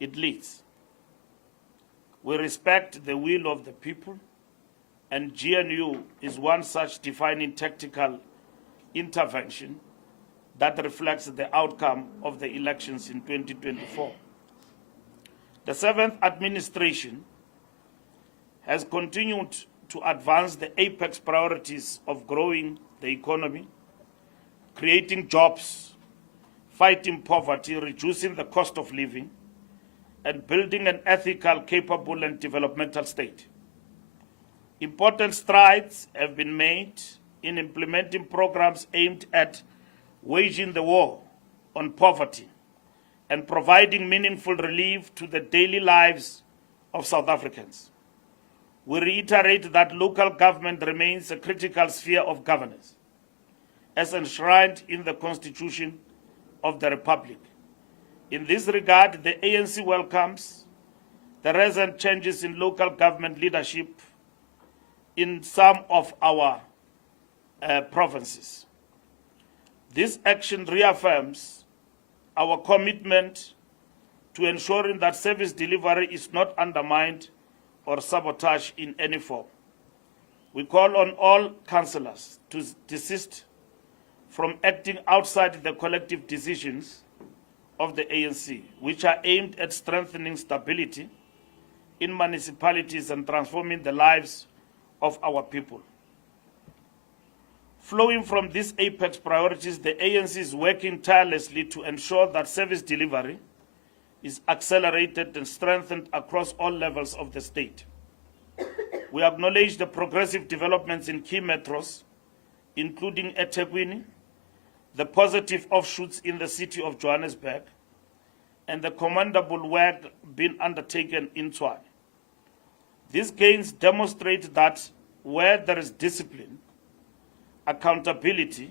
it leads. We respect the will of the people, and GNU is one such defining tactical intervention that reflects the outcome of the elections in 2024. The 7th administration has continued to advance the apex priorities of growing the economy, creating jobs, fighting poverty, reducing the cost of living, and building an ethical, capable, and developmental state. Important strides have been made in implementing programs aimed at waging the war on poverty and providing meaningful relief to the daily lives of South Africans. We reiterate that local government remains a critical sphere of governance, as enshrined in the Constitution of the Republic. In this regard, the ANC welcomes the recent changes in local government leadership in some of our provinces. This action reaffirms our commitment to ensuring that service delivery is not undermined or sabotaged in any form. We call on all councillors to desist from acting outside the collective decisions of the ANC, which are aimed at strengthening stability in municipalities and transforming the lives of our people. Flowing from these apex priorities, the ANC is working tirelessly to ensure that service delivery is accelerated and strengthened across all levels of the state. We acknowledge the progressive developments in key metros, including eThekwini, the positive offshoots in the city of Johannesburg, and the commendable work being undertaken in Tshwane. These gains demonstrate that where there is discipline, accountability,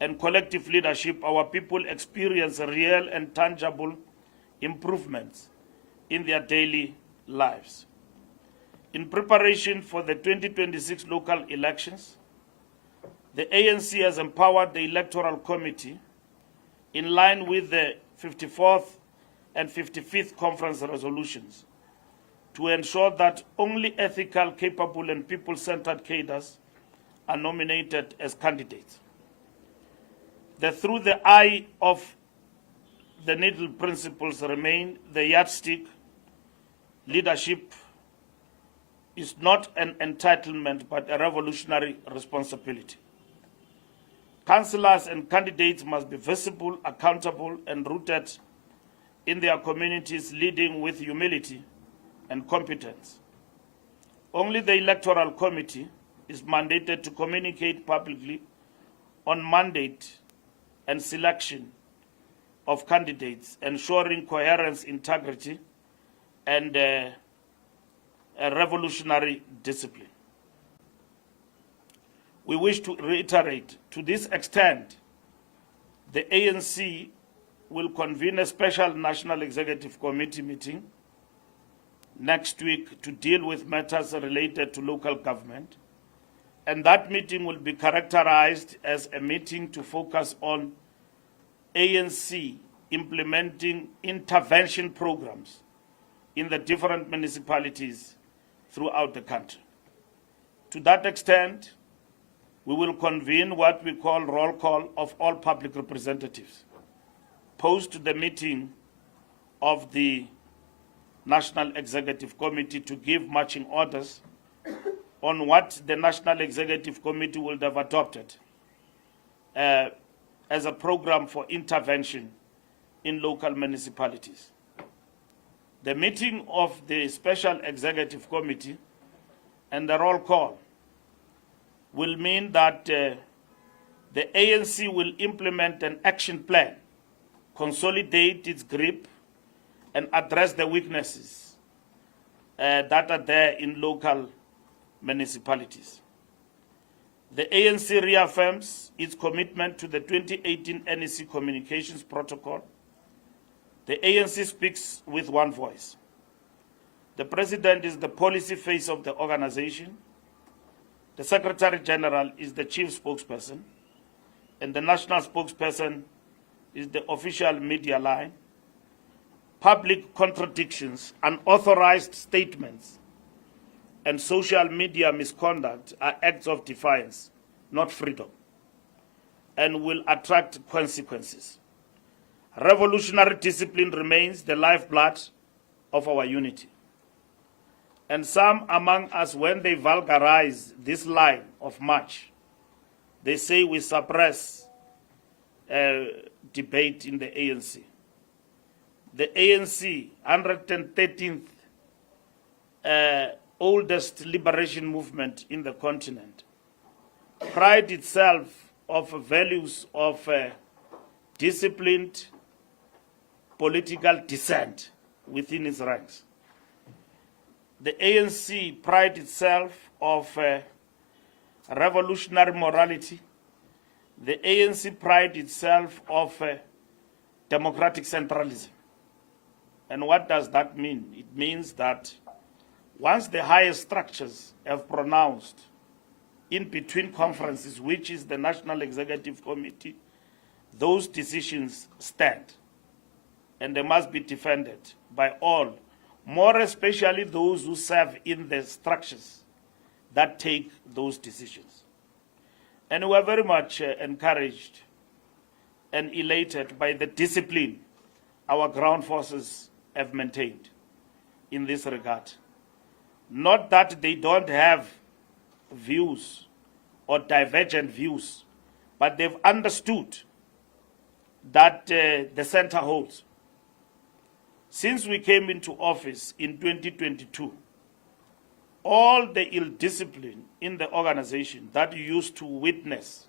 and collective leadership, our people experience real and tangible improvements in their daily lives. In preparation for the 2026 local elections, the ANC has empowered the Electoral Committee in line with the 54th and 55th conference resolutions to ensure that only ethical, capable, and people-centered cadres are nominated as candidates. The through the eye of the needle principles remain the yardstick. Leadership is not an entitlement but a revolutionary responsibility. Councillors and candidates must be visible, accountable, and rooted in their communities, leading with humility and competence. Only the Electoral Committee is mandated to communicate publicly on mandate and selection of candidates, ensuring coherence, integrity, and a revolutionary discipline. We wish to reiterate, to this extent, the ANC will convene a special National Executive Committee meeting next week to deal with matters related to local government, and that meeting will be characterized as a meeting to focus on ANC implementing intervention programs in the different municipalities throughout the country. To that extent, we will convene what we call roll call of all public representatives, post the meeting of the National Executive Committee to give marching orders on what the National Executive Committee will have adopted as a program for intervention in local municipalities. The meeting of the Special Executive Committee and the roll call will mean that the ANC will implement an action plan, consolidate its grip, and address the weaknesses that are there in local municipalities. The ANC reaffirms its commitment to the 2018 NEC Communications Protocol. The ANC speaks with one voice. The President is the policy face of the organization. The Secretary General is the chief spokesperson, and the national spokesperson is the official media line. public contradictions, unauthorized statements, and social media misconduct are acts of defiance, not freedom, and will attract consequences. Revolutionary discipline remains the lifeblood of our unity. And some among us, when they vulgarize this line of march, they say we suppress debate in the ANC. The ANC, 113th oldest liberation movement in the continent, prides itself of values of disciplined political dissent within its ranks. The ANC prides itself of revolutionary morality. The ANC prides itself of democratic centralism. And what does that mean? It means that once the highest structures have pronounced in between conferences, which is the National Executive Committee, those decisions stand and they must be defended by all, more especially those who serve in the structures that take those decisions. And we are very much encouraged and elated by the discipline our ground forces have maintained in this regard. Not that they don't have views or divergent views, but they've understood that the center holds. Since we came into office in 2022, all the ill discipline in the organization that you used to witness,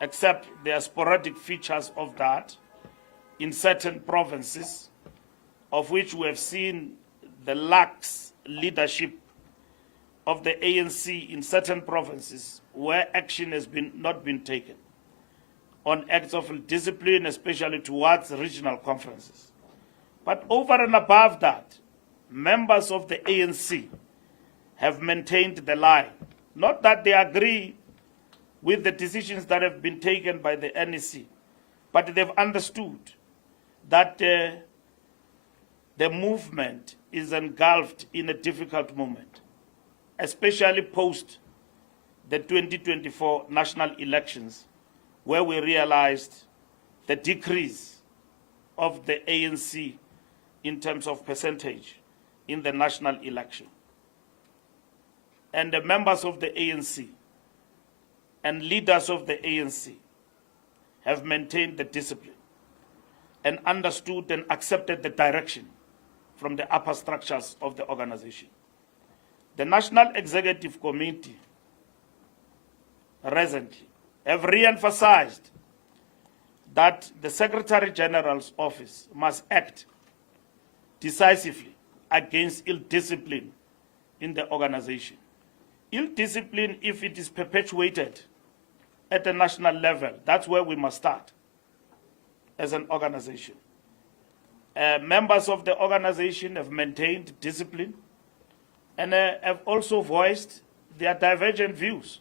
except there are sporadic features of that in certain provinces, of which we have seen the lax leadership of the ANC in certain provinces where action has not been taken on acts of discipline, especially towards regional conferences. But over and above that, members of the ANC have maintained the line. Not that they agree with the decisions that have been taken by the NEC, but they've understood that the movement is engulfed in a difficult moment, especially post the 2024 national elections, where we realized the decrease of the ANC in terms of percentage in the national election. And the members of the ANC and leaders of the ANC have maintained the discipline and understood and accepted the direction from the upper structures of the organization. The National Executive Committee recently have re-emphasized that the Secretary General's office must act decisively against ill discipline in the organization. Ill discipline, if it is perpetuated at the national level, that's where we must start as an organization. Members of the organization have maintained discipline and have also voiced their divergent views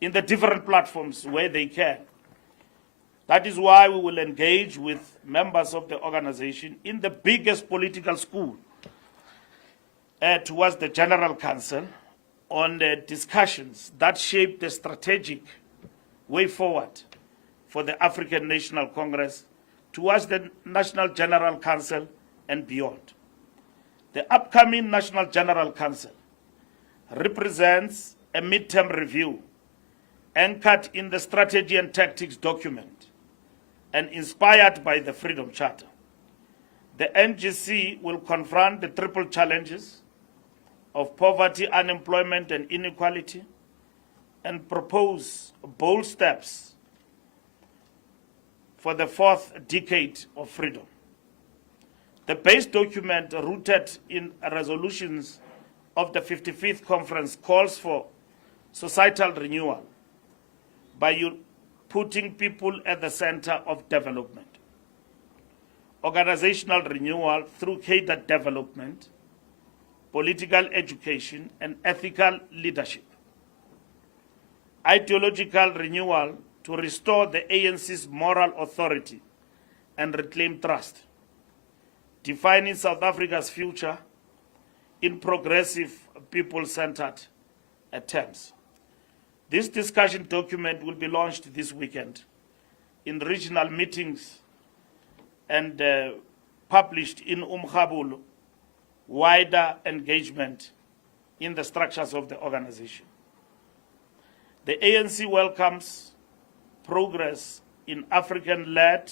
in the different platforms where they can. That is why we will engage with members of the organization in the biggest political school towards the General Council on the discussions that shape the strategic way forward for the African National Congress towards the National General Council and beyond. The upcoming National General Council represents a midterm review anchored in the strategy and tactics document and inspired by the Freedom Charter. The NGC will confront the triple challenges of poverty, unemployment, and inequality, and propose bold steps for the fourth decade of freedom. The base document, rooted in resolutions of the 55th Conference, calls for societal renewal by putting people at the center of development, organizational renewal through catered development, political education, and ethical leadership, ideological renewal to restore the ANC's moral authority and reclaim trust, defining South Africa's future in progressive, people-centered terms. This discussion document will be launched this weekend in regional meetings and published in Umkhabulu, wider engagement in the structures of the organization. The ANC welcomes progress in African-led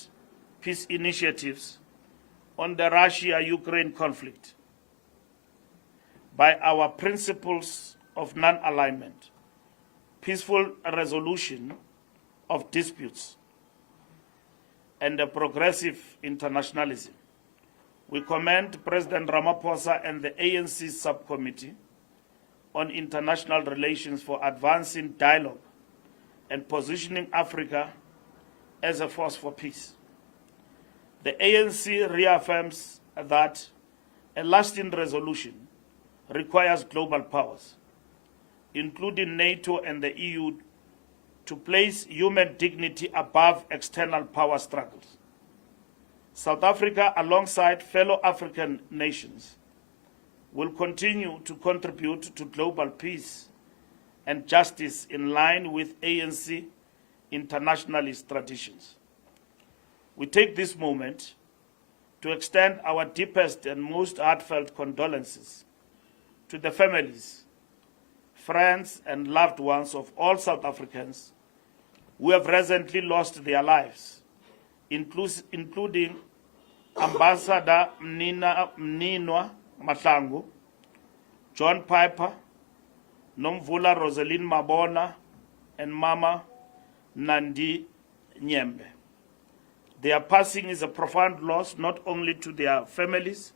peace initiatives on the Russia-Ukraine conflict by our principles of non-alignment, peaceful resolution of disputes, and a progressive internationalism. We commend President Ramaphosa and the ANC subcommittee on international relations for advancing dialogue and positioning Africa as a force for peace. The ANC reaffirms that a lasting resolution requires global powers, including NATO and the EU, to place human dignity above external power struggles. South Africa, alongside fellow African nations, will continue to contribute to global peace and justice in line with ANC internationalist traditions. We take this moment to extend our deepest and most heartfelt condolences to the families, friends, and loved ones of all South Africans who have recently lost their lives, including Ambassador Mninwa Mahlangu, John Piper, Nomvula Rosalind Mabona, and Mama Nandi Nyembe. Their passing is a profound loss not only to their families,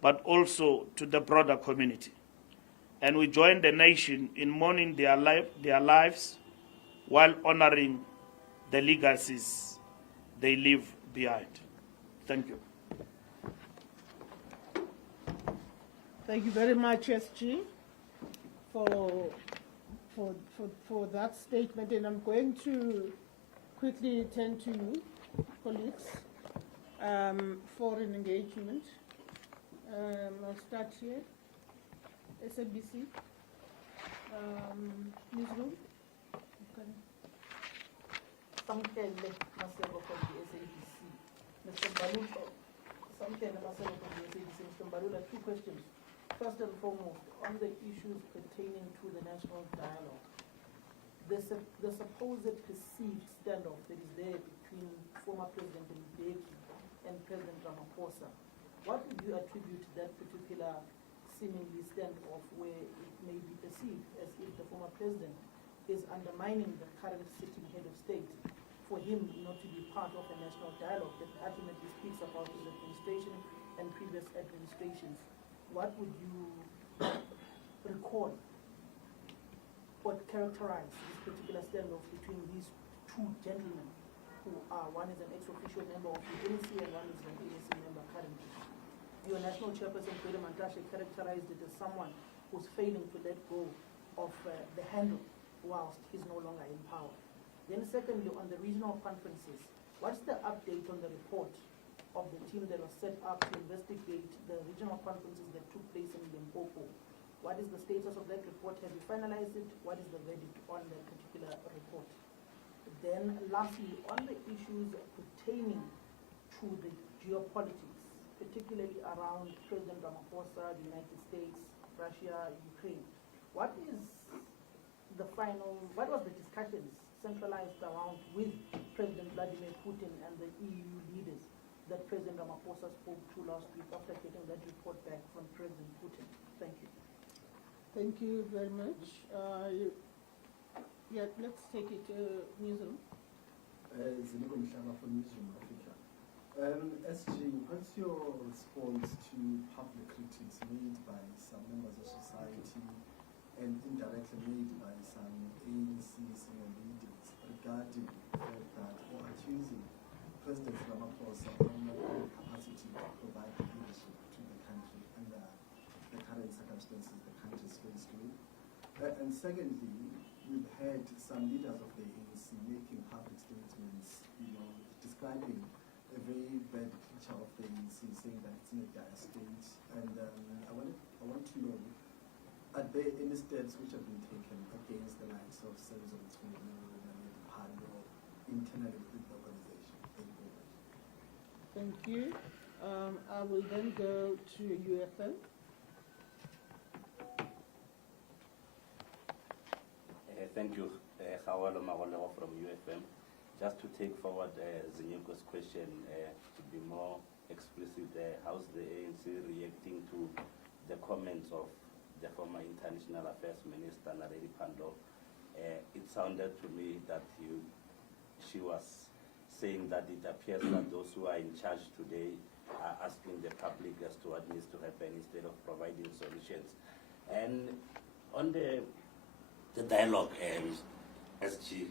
but also to the broader community. And we join the nation in mourning their lives while honoring the legacies they leave behind. Thank you. Thank you very much, SG, for that statement. And I'm going to quickly turn to you, colleagues, foreign engagement. I'll start here. SABC. Newsroom. Okay. Samkele Maseko from the SABC. Mr. Mbalula, Samkele Maseko from the SABC. Mr. Mbalula, two questions. First and foremost, on the issues pertaining to the national dialogue, the supposed perceived standoff that is there between former President Mbeki and President Ramaphosa, what would you attribute that particular seemingly standoff where it may be perceived as if the former president is undermining the current sitting head of state for him not to be part of a national dialogue that ultimately speaks about his administration and previous administrations? What would you recall? What characterized this particular standoff between these two gentlemen who are, one is an ex-official member of the ANC and one is an ANC member currently? Your national chairperson, Freedom Mantashe, characterized it as someone who's failing to let go of the handle whilst he's no longer in power. Then secondly, on the regional conferences, what's the update on the report of the team that was set up to investigate the regional conferences that took place in Limpopo? What is the status of that report? Have you finalized it? What is the verdict on that particular report? Then lastly, on the issues pertaining to the geopolitics, particularly around President Ramaphosa, the United States, Russia, Ukraine, what was the discussions centralized around with President Vladimir Putin and the EU leaders that President Ramaphosa spoke to last week after getting that report back from President Putin? Thank you. Thank you very much. Yeah, let's take it to Newsroom. Zinukon Mhlaba from Newsroom Africa. SG, what's your response to public critics made by some members of society and indirectly made by some ANC senior leaders regarding the fact that or accusing President Ramaphosa of not having capacity to provide leadership to the country under the current circumstances the country is faced with? And secondly, we've had some leaders of the ANC making public statements, describing a very bad picture picture of the ANC saying that it's in a dire state, and I want to know, are there any steps which have been taken against the likes of Service of its or internally within the organization? Thank you. I will then go to UFL. Thank you, Khawalo Magolego from UFM. Just to take forward Zinyuko's question, to be more explicit, how's the ANC reacting to the comments of the former International Affairs Minister, Naredi Pandor? It sounded to me that she was saying that it appears that those who are in charge today are asking the public as to what needs to happen instead of providing solutions. And on the dialogue, SG,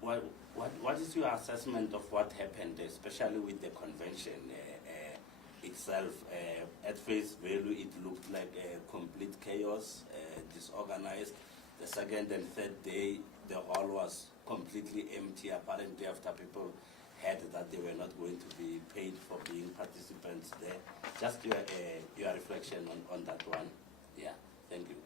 what is your assessment of what happened, especially with the convention itself? At face value, it looked like complete chaos, disorganized. The second and third day, the hall was completely empty, apparently after people heard that they were not going to be paid for being participants there. Just your reflection on that one. Yeah, thank you.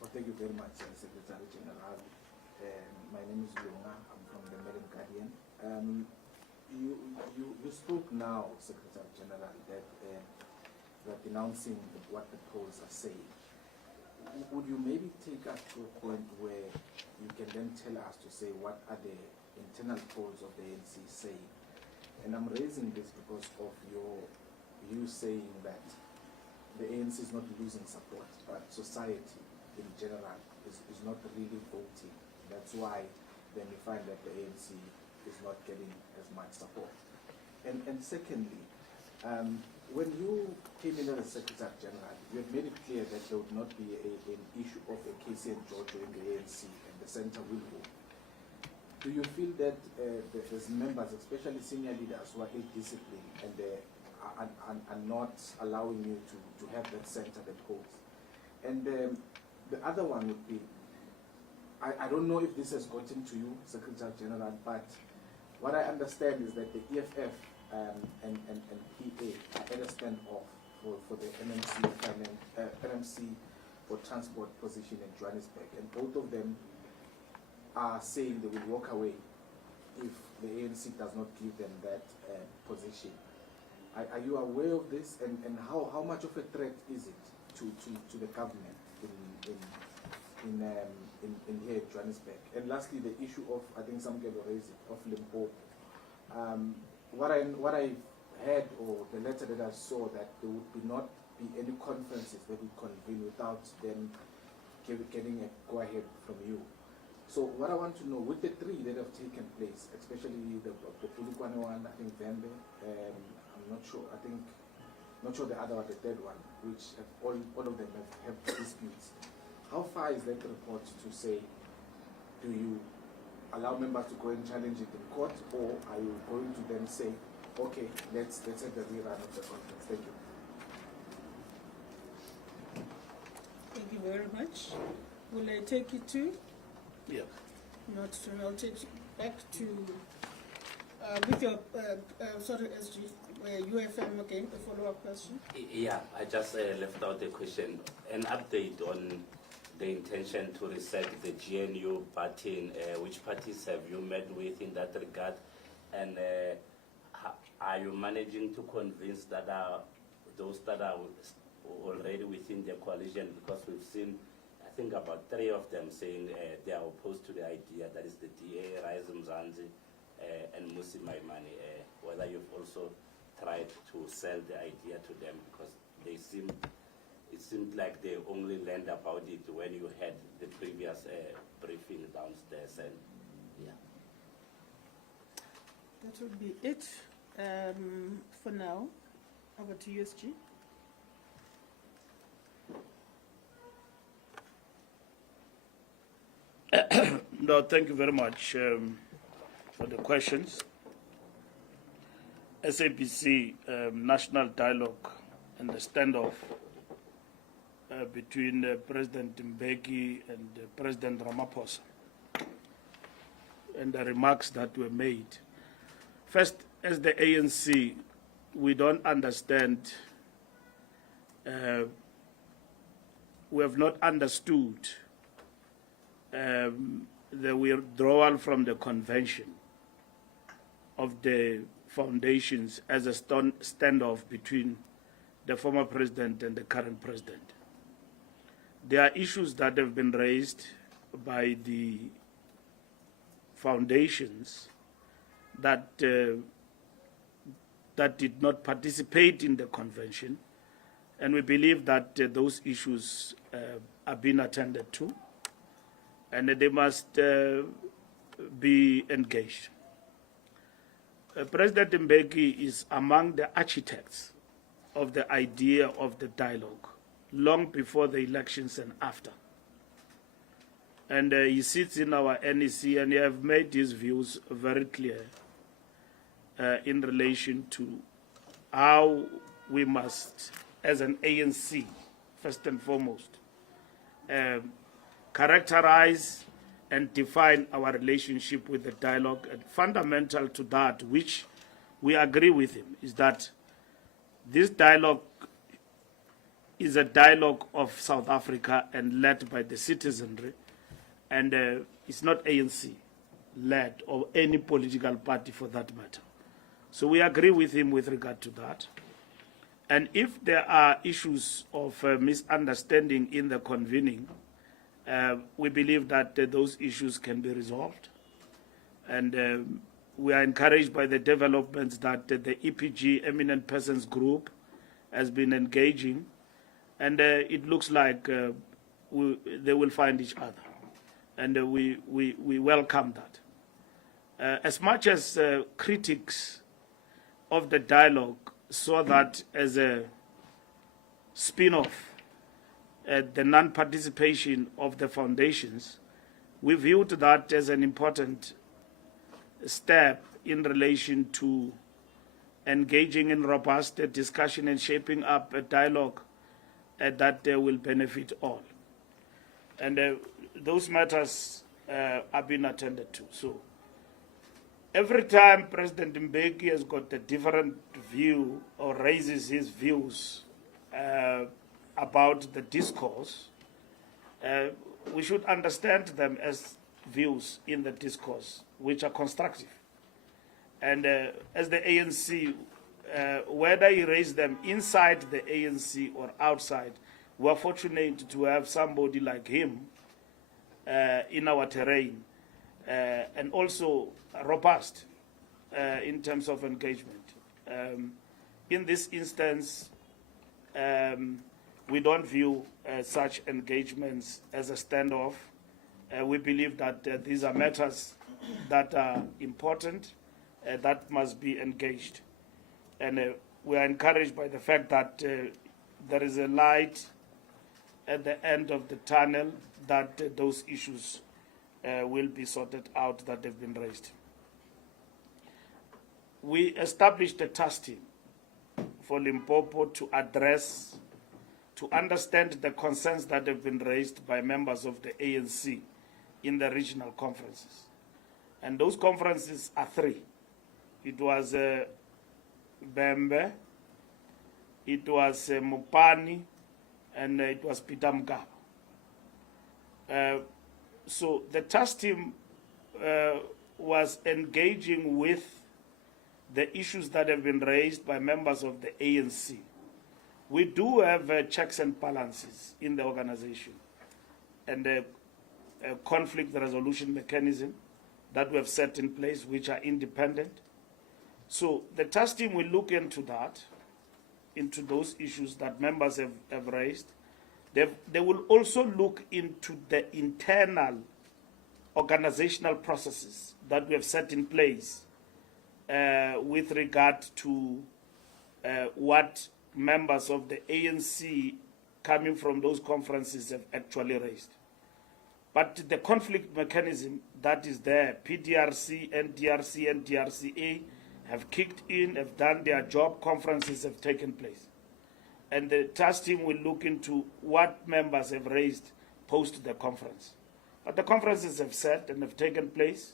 Well, thank you very much, Secretary General. My name is Lunga. I'm from the Marin Guardian. You spoke now, Secretary General, that you're denouncing what the polls are saying. Would you maybe take us to a point where you can then tell us to say what are the internal polls of the ANC saying? And I'm raising this because of you saying that the ANC is not losing support, but society in general is not really voting. That's why then we find that the ANC is not getting as much support. And secondly, when you came in as Secretary General, you had made it clear that there would not be an issue of a KC and Georgia in the ANC, and the center will go. Do you feel that there's members, especially senior leaders, who are ill-disciplined and are not allowing you to have that center that holds? And the other one would be, I don't know if this has gotten to you, Secretary General, but what I understand is that the EFF and PA are at a standoff for the NMC for transport position in Johannesburg, and both of them are saying they will walk away if the ANC does not give them that position. Are you aware of this, and how much of a threat is it to the government in here in Johannesburg? And lastly, the issue of, I think some people raised it, of Limpopo. What I heard, or the letter that I saw, that there would not be any conferences that would convene without them getting a go-ahead from you. So what I want to know, with the three that have taken place, especially the Polokwane one, I think Vembe, I'm not sure, not sure the other one, the third one, which all of them have disputes. How far is that report to say, do you allow members to go and challenge it in court, or are you going to then say, okay, let's have the rerun of the conference? Thank you. Thank you very much. Will I take it to? Yeah. Not to. I'll take it back to with your sorry, SG, UFM again. A follow-up question. Yeah, I just left out the question. An update on the intention to reset the GNU button. Which parties have you met with in that regard? And are you managing to convince that those that are already within the coalition? Because we've seen, I think, about 3 of them saying they are opposed to the idea. That is the DA, Rise Mzansi, and Musi Maimani. Whether you've also tried to sell the idea to them, because it seemed like they only learned about it when you had the previous briefing downstairs. And yeah, That would be it for now. Over to you, SG. No, thank you very much for the questions. SABC National Dialogue and the standoff between President Mbeki and President Ramaphosa, and the remarks that were made. First, as the ANC, we don't understand, we have not understood the withdrawal from the convention of the foundations as a standoff between the former president and the current president. There are issues that have been raised by the foundations that that did not participate in the convention, and we believe that those issues are being attended to, and they must be engaged. President Mbeki is among the architects of the idea of the dialogue, long before the elections and after. And he sits in our NEC, and he has made his views very clear in relation to how we must, as an ANC, first and foremost, characterize and define our relationship with the dialogue. And fundamental to that, which we agree with him, is that this dialogue is a dialogue of South Africa and led by the citizenry, and it's not ANC-led or any political party for that matter. So we agree with him with regard to that. And if there are issues of misunderstanding in the convening, we believe that those issues can be resolved. And we are encouraged by the developments that the EPG, Eminent Persons Group, has been engaging. And it looks like they will find each other. And we welcome that. As much as critics of the dialogue saw that as a spin-off, the non-participation of the foundations, we viewed that as an important step in relation to engaging in robust discussion and shaping up a dialogue that will benefit all. And those matters are being attended to. So every time President Mbeki has got a different view or raises his views about the discourse, we should understand them as views in the discourse, which are constructive. And as the ANC, whether he raised them inside the ANC or outside, we are fortunate to have somebody like him in our terrain, and also robust in terms of engagement. In this instance, we don't view such engagements as a standoff. We believe that these are matters that are important, that must be engaged. And we are encouraged by the fact that there is a light at the end of the tunnel, that those issues will be sorted out that have been raised. We established a task team for Limpopo to address, to understand the concerns that have been raised by members of the ANC in the regional conferences. And those conferences are three. It was Bembe, it was Mupani, and it was Peter Mgaba. So the task team was engaging with the issues that have been raised by members of the ANC. We do have checks and balances in the organization, and a conflict resolution mechanism that we have set in place, which are independent. So the task team will look into that, into those issues that members have raised. They will also look into the internal organizational processes that we have set in place with regard to what members of the ANC coming from those conferences have actually raised. But the conflict mechanism that is there, PDRC, NDRC, and DRCA have kicked in, have done their job, conferences have taken place. and the task team will look into what members have raised post the conference. But the conferences have set and have taken place,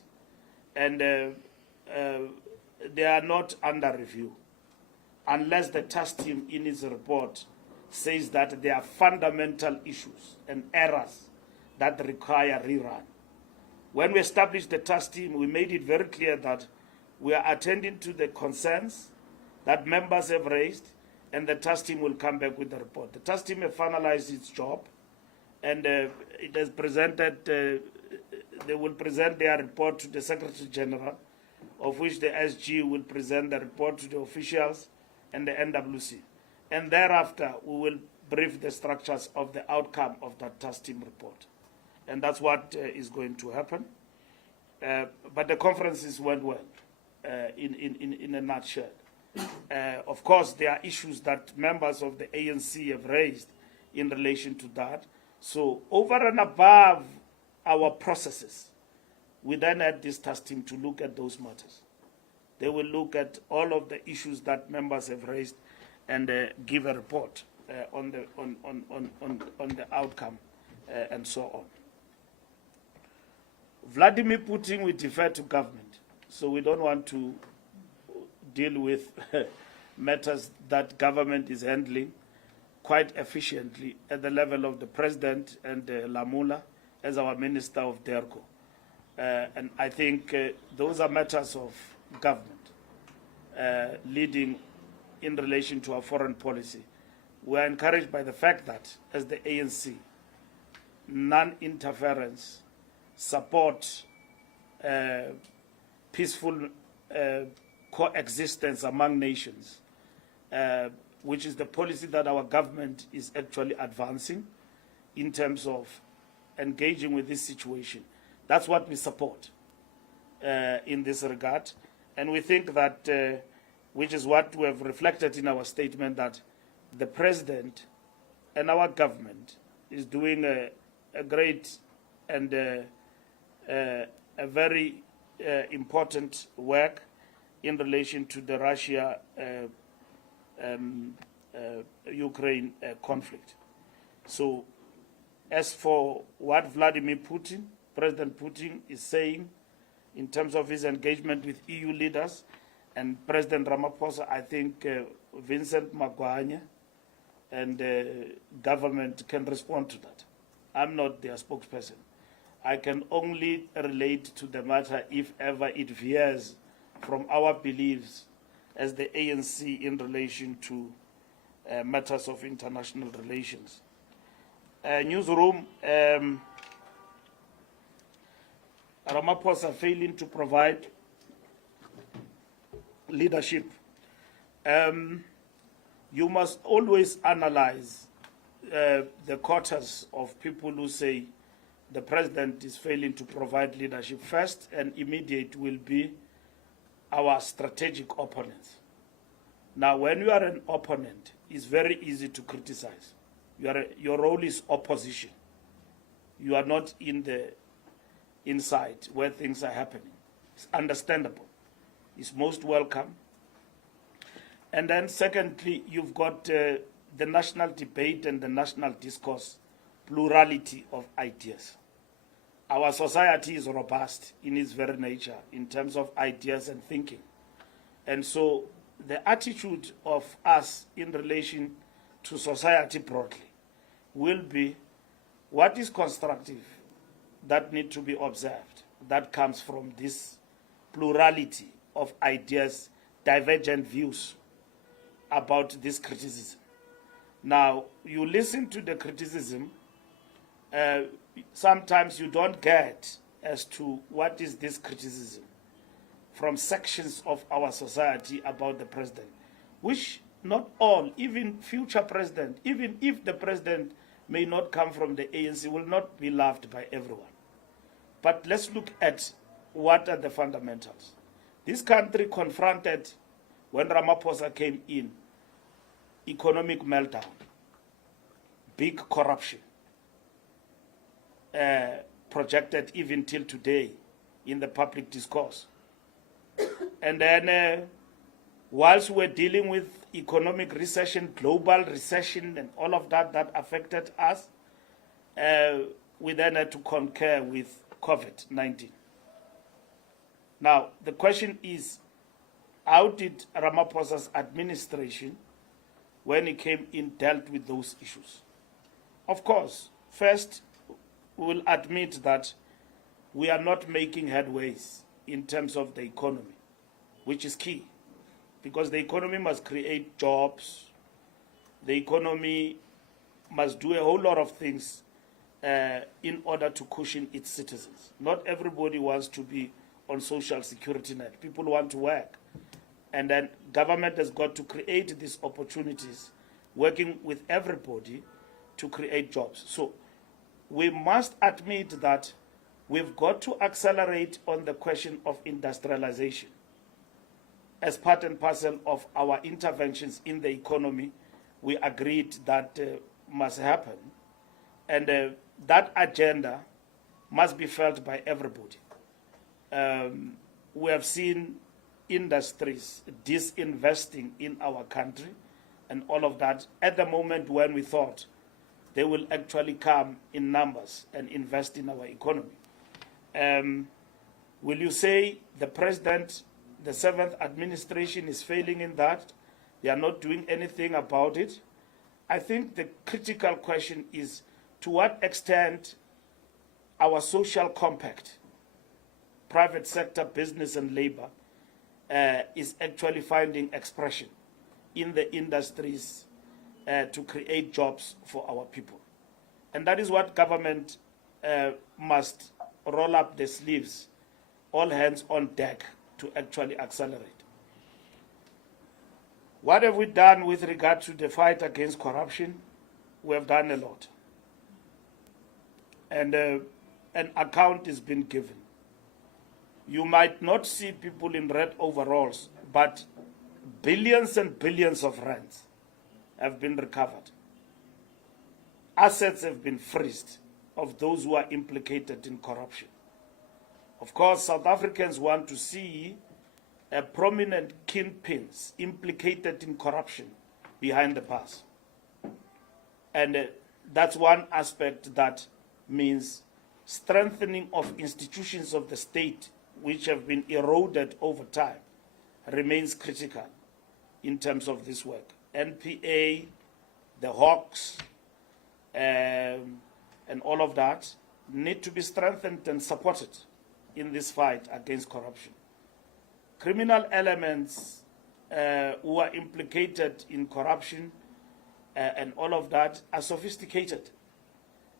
and they are not under review, unless the task team in its report says that there are fundamental issues and errors that require rerun. When we established the task team, we made it very clear that we are attending to the concerns that members have raised, and the task team will come back with the report. The task team has finalized its job, and it has presented, they will present their report to the Secretary General, of which the SG will present the report to the officials and the NWC. And thereafter, we will brief the structures of the outcome of that task team report. And that's what is going to happen. But the conferences went well, in a nutshell. Of course, there are issues that members of the ANC have raised in relation to that. So over and above our processes, we then had this task team to look at those matters. They will look at all of the issues that members have raised and give a report on the outcome and so on. Vladimir Putin, we defer to government, so we don't want to deal with matters that government is handling quite efficiently at the level of the president and Lamula as our Minister of DERCO. And I think those are matters of government leading in relation to our foreign policy. We are encouraged by the fact that, as the ANC, non-interference, support peaceful coexistence among nations, which is the policy that our government is actually advancing in terms of engaging with this situation. That's what we support in this regard. And we think that, which is what we have reflected in our statement, that the President and our government is doing a great and a very important work in relation to the Russia-Ukraine conflict. So as for what Vladimir Putin, President Putin, is saying in terms of his engagement with EU leaders and President Ramaphosa, I think Vincent Magwanya and government can respond to that. I'm not their spokesperson. I can only relate to the matter if ever it veers from our beliefs as the ANC in relation to matters of international relations. Newsroom, Ramaphosa failing to provide leadership. You must always analyze the quarters of people who say the president is failing to provide leadership. First and immediate will be our strategic opponents. Now, when you are an opponent, it's very easy to criticize. Your role is opposition. You are not in the inside where things are happening. It's understandable. It's most welcome. And then secondly, you've got the national debate and the national discourse, plurality of ideas. Our society is robust in its very nature in terms of ideas and thinking. And so the attitude of us in relation to society broadly will be what is constructive that need to be observed, that comes from this plurality of ideas, divergent views about this criticism. Now, you listen to the criticism, sometimes you don't get as to what is this criticism from sections of our society about the president, which not all, even future president, even if the president may not come from the ANC, will not be loved by everyone. But let's look at what are the fundamentals. This country confronted, when Ramaphosa came in, economic meltdown, big corruption, projected even till today in the public discourse. And then whilst we're dealing with economic recession, global recession, and all of that that affected us, we then had to concur with COVID-19. Now, the question is, how did Ramaphosa's administration, when he came in, dealt with those issues? Of course, first, we will admit that we are not making headways in terms of the economy, which is key, because the economy must create jobs, the economy must do a whole lot of things in order to cushion its citizens. Not everybody wants to be on social security net. People want to work. And then government has got to create these opportunities, working with everybody to create jobs. So we must admit that we've got to accelerate on the question of industrialization as part and parcel of our interventions in the economy. We agreed that must happen. And that agenda must be felt by everybody. We have seen industries disinvesting in our country and all of that at the moment when we thought they will actually come in numbers and invest in our economy. Will you say the president, the 7th administration is failing in that? They are not doing anything about it? I think the critical question is to what extent our social compact, private sector, business and labor, is actually finding expression in the industries to create jobs for our people. And that is what government must roll up the sleeves, all hands on deck, to actually accelerate. What have we done with regard to the fight against corruption? We have done a lot. And an account has been given. You might not see people in red overalls, but billions and billions of rands have been recovered. Assets have been freezed of those who are implicated in corruption. Of course, South Africans want to see prominent kingpins implicated in corruption behind the bars. And that's one aspect that means strengthening of institutions of the state which have been eroded over time remains critical in terms of this work. NPA, the Hawks, and all of that need to be strengthened and supported in this fight against corruption. Criminal elements who are implicated in corruption and all of that are sophisticated.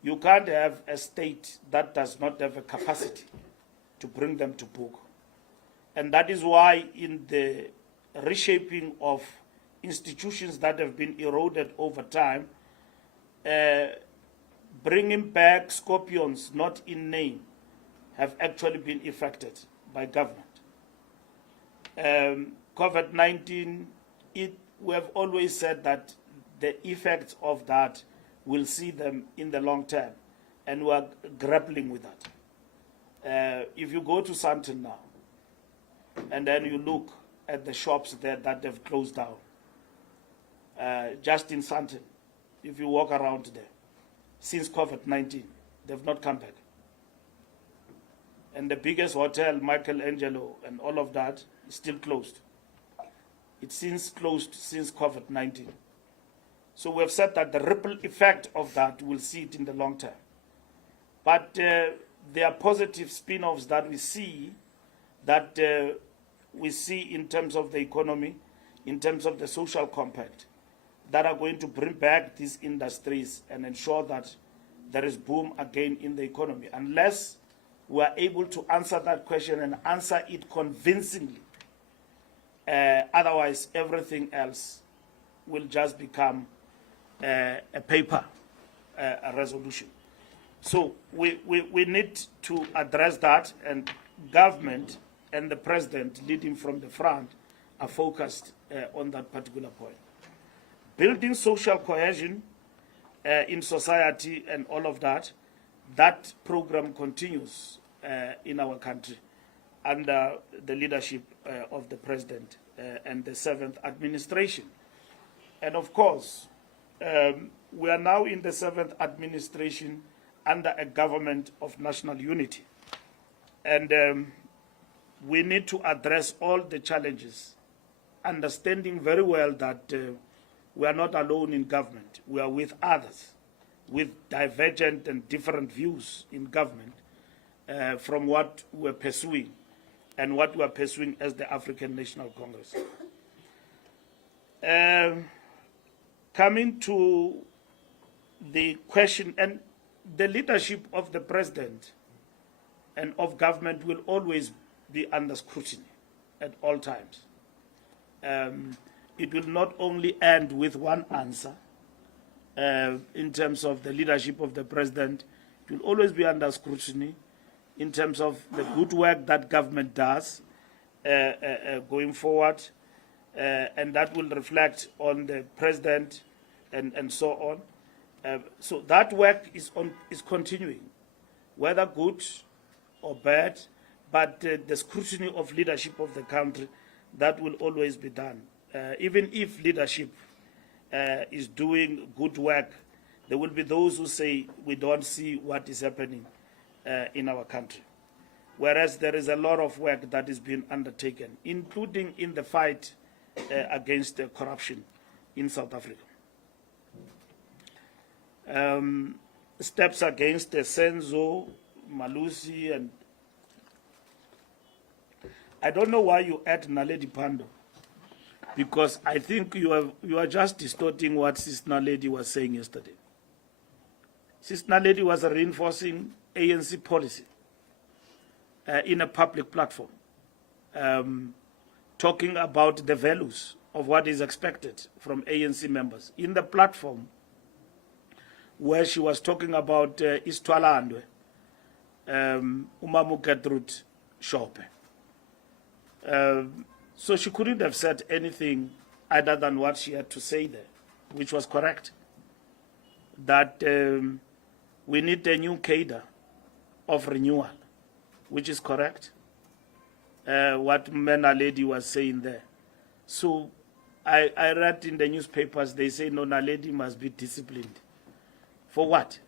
You can't have a state that does not have a capacity to bring them to book. And that is why in the reshaping of institutions that have been eroded over time, bringing back scorpions not in name have actually been effected by government. COVID-19, we have always said that the effects of that will see them in the long term, and we are grappling with that. If you go to Sandton now, and then you look at the shops there that they've closed down, just in Sandton, if you walk around there, since COVID-19, they've not come back. And the biggest hotel, Michelangelo, and all of that, is still closed. It's since closed since COVID-19. So we've said that the ripple effect of that, we'll see it in the long term. But there are positive spin-offs that we see in terms of the economy, in terms of the social compact, that are going to bring back these industries and ensure that there is boom again in the economy. Unless we are able to answer that question and answer it convincingly, otherwise everything else will just become a paper, a resolution. So we need to address that, and government and the president leading from the front are focused on that particular point. Building social cohesion in society and all of that, that program continues in our country under the leadership of the president and the 7th administration. And of course, we are now in the 7th administration under a government of national unity. And we need to address all the challenges, understanding very well that we are not alone in government. We are with others, with divergent and different views in government from what we're pursuing and what we are pursuing as the African National Congress. Coming to the question, and the leadership of the president and of government will always be under scrutiny at all times. It will not only end with one answer in terms of the leadership of the president. It will always be under scrutiny in terms of the good work that government does going forward, and that will reflect on the president and so on. So that work is continuing, whether good or bad, but the scrutiny of leadership of the country, that will always be done. Even if leadership is doing good work, there will be those who say we don't see what is happening in our country. Whereas there is a lot of work that is being undertaken, including in the fight against corruption in South Africa. Steps against Senzo, Malusi, and I don't know why you add Naledi Pando, because I think you are just distorting what Sis Naledi was saying yesterday. Sis Naledi was reinforcing ANC policy in a public platform, talking about the values of what is expected from ANC members. In the platform where she was talking about Istwalandwe, Umamu Gertrude Shope. So she couldn't have said anything other than what she had to say there, which was correct. That we need a new cadre of renewal, which is correct. What Mena Lady was saying there. So I read in the newspapers, they say no, Naledi must be disciplined. For what?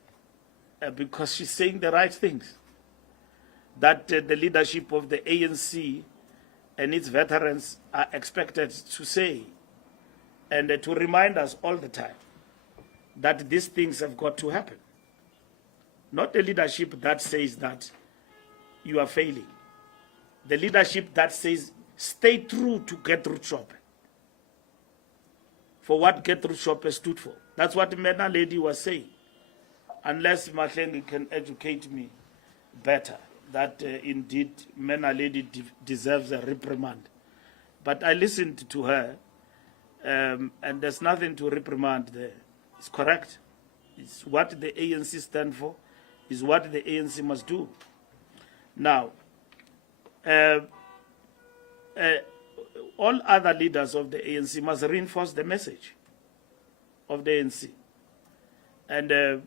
Because she's saying the right things. That the leadership of the ANC and its veterans are expected to say and to remind us all the time that these things have got to happen. Not the leadership that says that you are failing. The leadership that says stay true to Gertrude Shope, for what Gertrude Shope stood for. That's what Mena Lady was saying. Unless Mahlengi can educate me better, that indeed Mena Lady deserves a reprimand. But I listened to her, and there's nothing to reprimand there. It's correct. It's what the ANC stand for, is what the ANC must do. Now, all other leaders of the ANC must reinforce the message of the ANC. And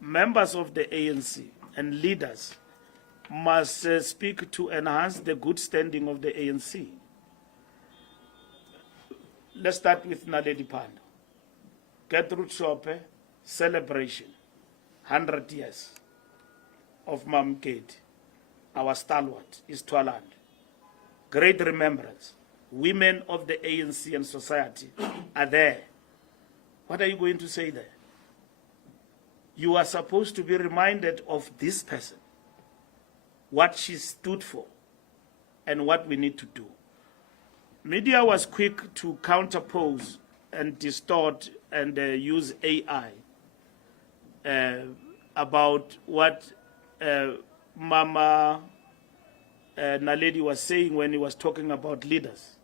members of the ANC and leaders must speak to enhance the good standing of the ANC. Let's start with Naledi Pando. Gertrude Shope, celebration, 100 years of Mam Kate, our stalwart, Istwaland. Great remembrance. Women of the ANC and society are there. What are you going to say there? You are supposed to be reminded of this person, what she stood for, and what we need to do. Media was quick to counterpose and distort and use AI about what Mama Naledi was saying when he was talking about leaders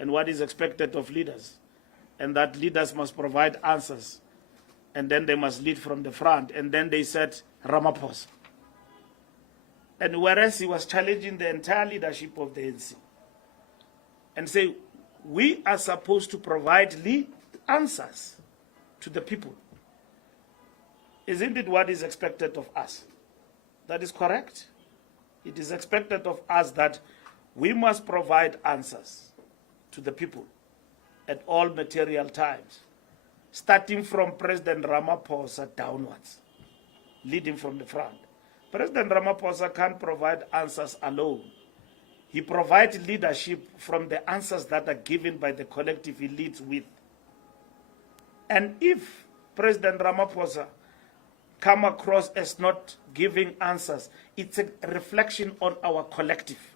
and what is expected of leaders, and that leaders must provide answers, and then they must lead from the front, and then they said Ramaphosa. And whereas he was challenging the entire leadership of the ANC and say, we are supposed to provide answers to the people. Isn't it what is expected of us? That is correct. It is expected of us that we must provide answers to the people. at all material times, starting from President Ramaphosa downwards, leading from the front. President Ramaphosa can't provide answers alone. He provides leadership from the answers that are given by the collective he leads with. And if President Ramaphosa come across as not giving answers, it's a reflection on our collective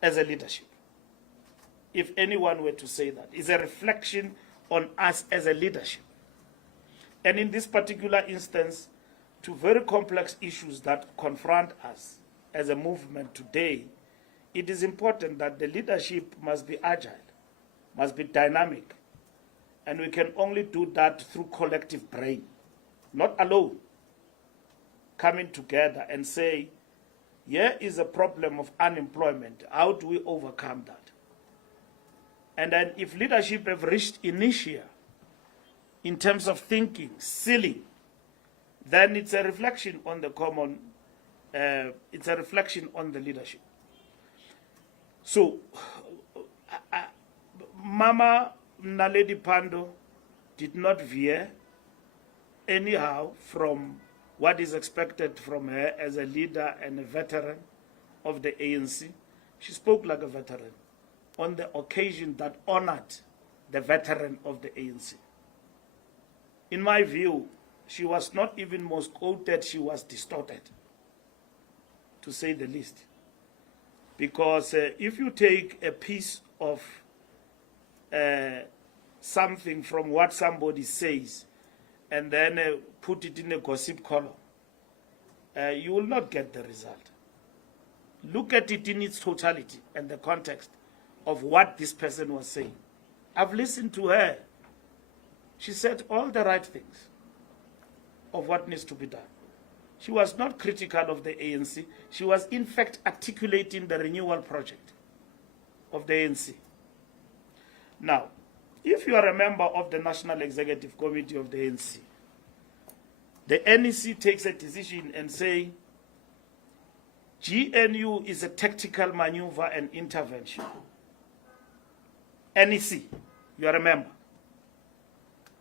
as a leadership. If anyone were to say that, it's a reflection on us as a leadership. And in this particular instance, to very complex issues that confront us as a movement today, it is important that the leadership must be agile, must be dynamic, and we can only do that through collective brain, not alone, coming together and say, here is a problem of unemployment, how do we overcome that? And then if leadership have reached inertia in terms of thinking, ceiling, then it's a reflection on the common, it's a reflection on the leadership. So, Mama Naledi Pandor did not veer anyhow from what is expected from her as a leader and a veteran of the ANC. She spoke like a veteran on the occasion that honored the veteran of the ANC. In my view, she was not even most quoted, she was distorted, to say the least. Because if you take a piece of something from what somebody says and then put it in a gossip column, you will not get the result. Look at it in its totality and the context of what this person was saying. I've listened to her. She said all the right things of what needs to be done. She was not critical of the ANC. She was in fact articulating the renewal project of the ANC. Now, if you are a member of the National Executive Committee of the ANC, the NEC takes a decision and say, GNU is a tactical maneuver and intervention. NEC, you are a member.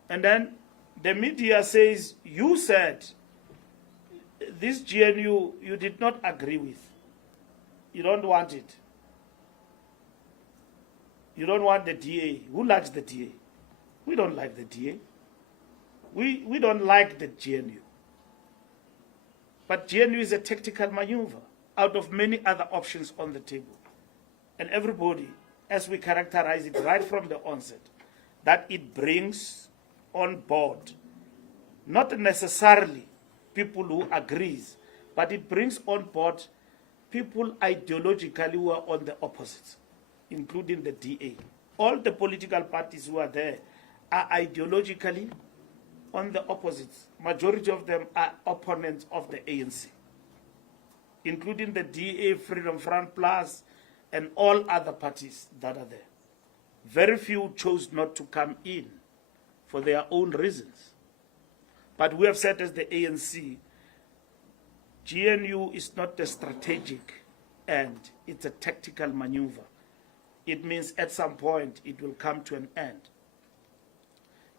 And then the media says, you said this GNU you did not agree with. You don't want it. You don't want the DA. Who likes the DA? We don't like the DA. We don't like the GNU. But GNU is a tactical maneuver out of many other options on the table. And everybody, as we characterize it right from the onset, that it brings on board not necessarily people who agrees, but it brings on board people ideologically who are on the opposites, including the DA. All the political parties who are there are ideologically on the opposites. Majority of them are opponents of the ANC, including the DA, Freedom Front Plus, and all other parties that are there. Very few chose not to come in for their own reasons. But we have said as the ANC, GNU is not a strategic end, it's a tactical maneuver. It means at some point it will come to an end.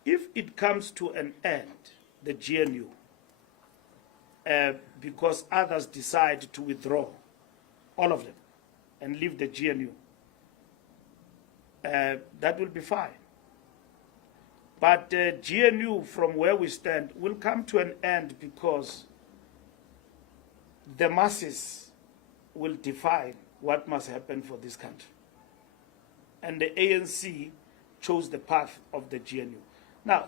If it comes to an end, the GNU, because others decide to withdraw, all of them, and leave the GNU, that will be fine. But GNU, from where we stand, will come to an end because the masses will define what must happen for this country. And the ANC chose the path of the GNU. Now,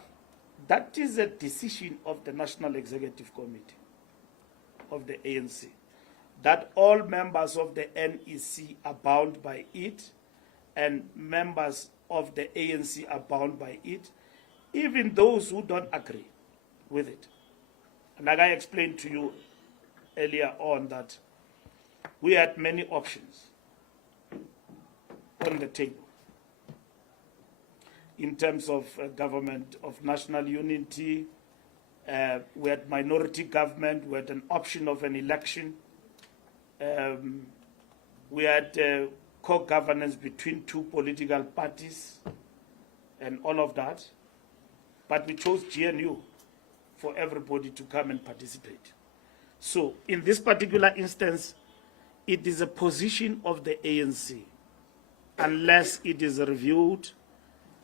that is a decision of the National Executive Committee of the ANC, that all members of the NEC are bound by it, and members of the ANC are bound by it, even those who don't agree with it. And like I explained to you earlier on, that we had many options on the table in terms of government of national unity. We had minority government, we had an option of an election. We had co-governance between two political parties and all of that. But we chose GNU for everybody to come and participate. So in this particular instance, it is a position of the ANC, unless it is reviewed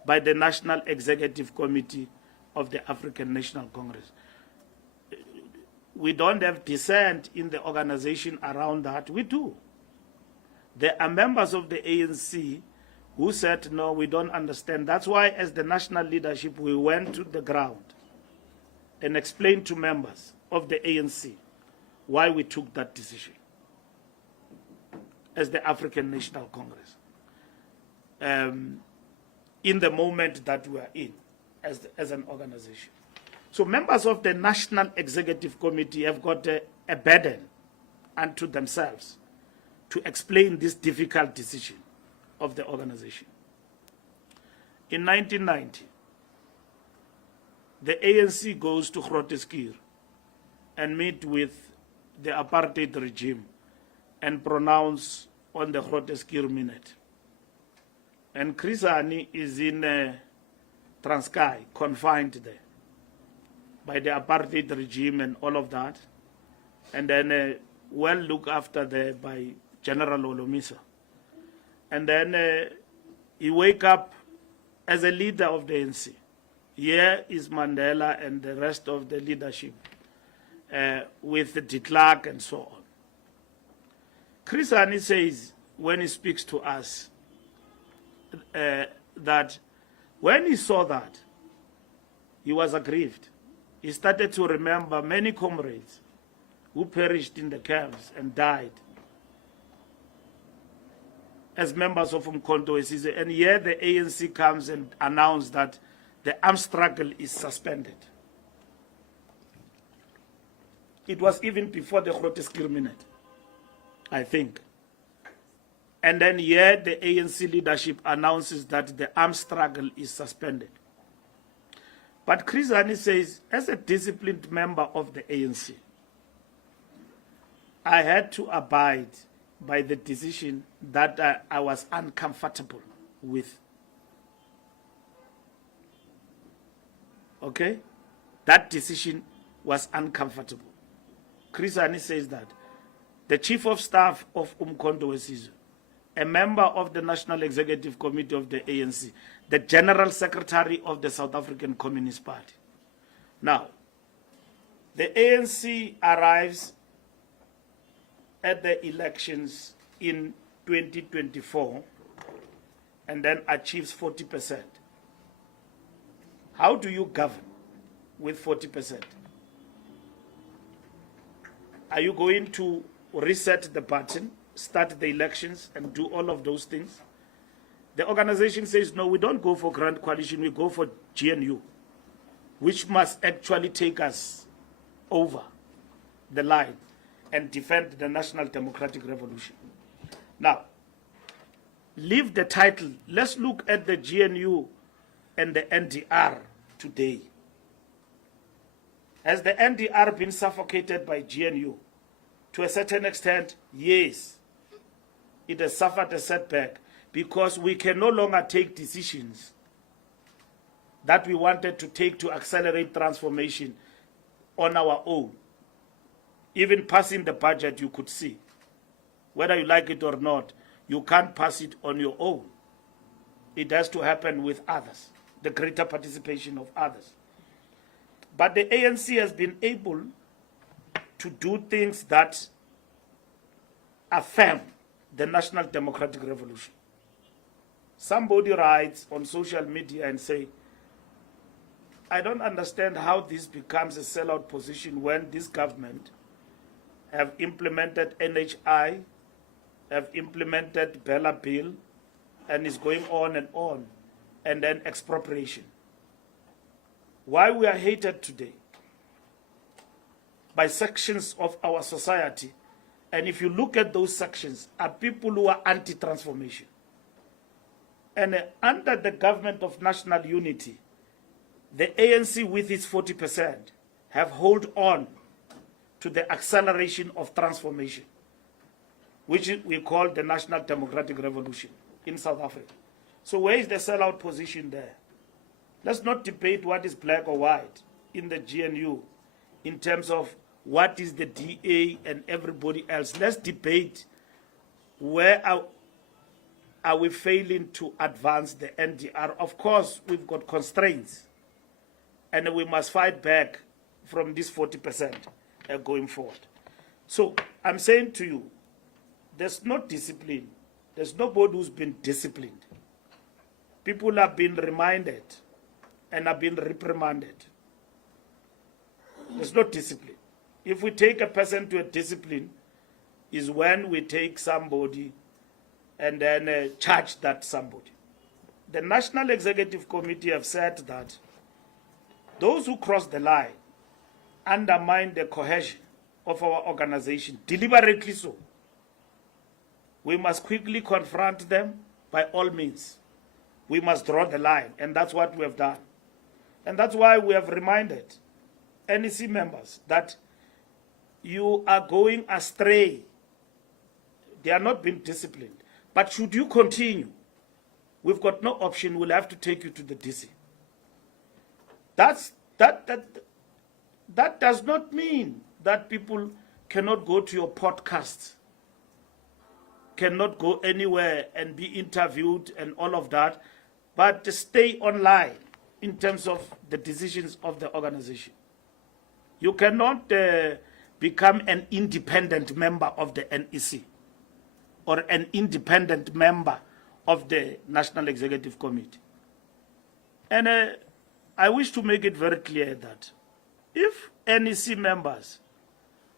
by the National Executive Committee of the African National Congress. We don't have dissent in the organization around that. We do. There are members of the ANC who said, no, we don't understand. That's why, as the national leadership, we went to the ground and explained to members of the ANC why we took that decision as the African National Congress. In the moment that we are in as an organization. So members of the National Executive Committee have got a burden unto themselves to explain this difficult decision of the organization. In 1990, the ANC goes to Grooteskier and meet with the apartheid regime and pronounce on the Grooteskier Minute. And Chris Hani is in Transkei, confined there by the apartheid regime and all of that, and then well looked after there by General Olomisa. And then he wake up as a leader of the ANC. Here is Mandela and the rest of the leadership with the de Klerk and so on. Chris Hani says, when he speaks to us, that when he saw that, he was aggrieved. He started to remember many comrades who perished in the camps and died as members of Umkhonto weSizwe. And here the ANC comes and announces that the armed struggle is suspended. It was even before the Grooteskier Minute, I think. And then here the ANC leadership announces that the armed struggle is suspended. But Chris Hani says, as a disciplined member of the ANC, I had to abide by the decision that I was uncomfortable with. Okay? That decision was uncomfortable. Chris Hani says that the Chief of Staff of Umkhonto weSizwe, a member of the National Executive Committee of the ANC, the General Secretary of the South African Communist Party. Now, the ANC arrives at the elections in 2024 and then achieves 40%. How do you govern with 40%? Are you going to reset the button, start the elections, and do all of those things? The organization says, no, we don't go for Grand Coalition, we go for GNU, which must actually take us over the line and defend the National Democratic Revolution. Now, leave the title. Let's look at the GNU and the NDR today. Has the NDR been suffocated by GNU? To a certain extent, yes. It has suffered a setback because we can no longer take decisions that we wanted to take to accelerate transformation on our own. Even passing the budget, you could see. Whether you like it or not, you can't pass it on your own. It has to happen with others, the greater participation of others. But the ANC has been able to do things that affirm the National Democratic Revolution. Somebody writes on social media and say, I don't understand how this becomes a sellout position when this government have implemented NHI, have implemented Bella Bill, and is going on, and then expropriation. Why we are hated today by sections of our society, and if you look at those sections, are people who are anti-transformation. And under the government of national unity, the ANC with its 40% have held on to the acceleration of transformation. which we call the National Democratic Revolution in South Africa. So where is the sellout position there? Let's not debate what is black or white in the GNU in terms of what is the DA and everybody else. Let's debate where are we failing to advance the NDR. Of course, we've got constraints, and we must fight back from this 40% going forward. So I'm saying to you, there's no discipline. There's nobody who's been disciplined. People have been reminded and have been reprimanded. There's no discipline. If we take a person to a discipline, is when we take somebody and then charge that somebody. The National Executive Committee have said that those who cross the line undermine the cohesion of our organization, deliberately so. We must quickly confront them by all means. We must draw the line, and that's what we have done. And that's why we have reminded NEC members that you are going astray. They are not being disciplined. But should you continue, we've got no option. We'll have to take you to the DC. That does not mean that people cannot go to your podcasts, cannot go anywhere and be interviewed and all of that, but stay online in terms of the decisions of the organization. You cannot become an independent member of the NEC or an independent member of the National Executive Committee. And I wish to make it very clear that if NEC members,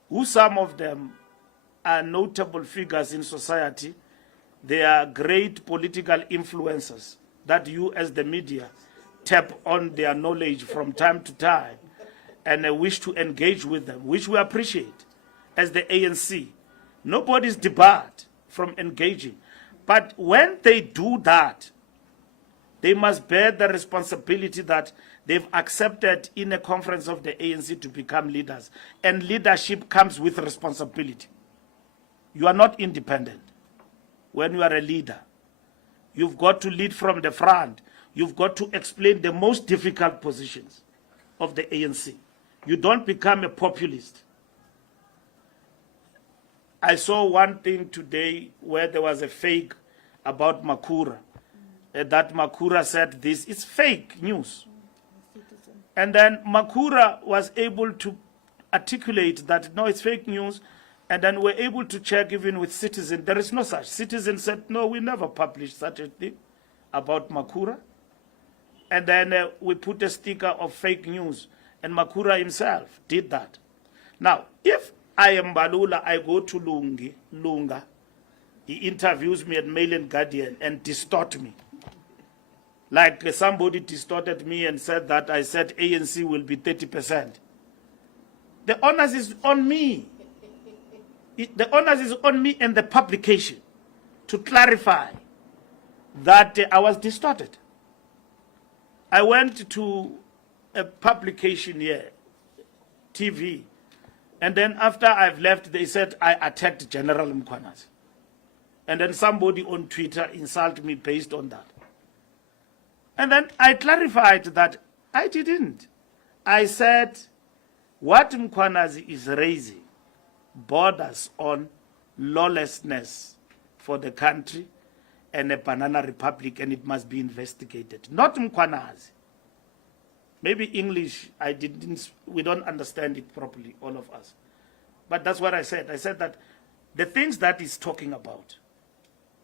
who some of them are notable figures in society, they are great political influencers that you as the media tap on their knowledge from time to time and wish to engage with them, which we appreciate as the ANC. Nobody's debarred from engaging. But when they do that, they must bear the responsibility that they've accepted in a conference of the ANC to become leaders. And leadership comes with responsibility. You are not independent when you are a leader. You've got to lead from the front. You've got to explain the most difficult positions of the ANC. You don't become a populist. I saw one thing today where there was a fake about Makura. That Makura said this. It's fake news. And then Makura was able to articulate that, no, it's fake news. And then we're able to check even with Citizen. There is no such. Citizen said, no, we never published such a thing about Makura. And then we put a sticker of fake news. And Makura himself did that. Now, if I am Mbalula, I go to Lunga. He interviews me at Mail and Guardian and distort me. Like somebody distorted me and said that I said ANC will be 30%. The onus is on me. The onus is on me and the publication to clarify that I was distorted. I went to a publication here, TV, and then after I've left, they said I attacked General Mkhwanazi. And then somebody on Twitter insulted me based on that. And then I clarified that I didn't. I said what Mkhwanazi is raising borders on lawlessness for the country and a banana republic, and it must be investigated. Not Mkhwanazi. Maybe English, we don't understand it properly, all of us. But that's what I said. I said that the things that he's talking about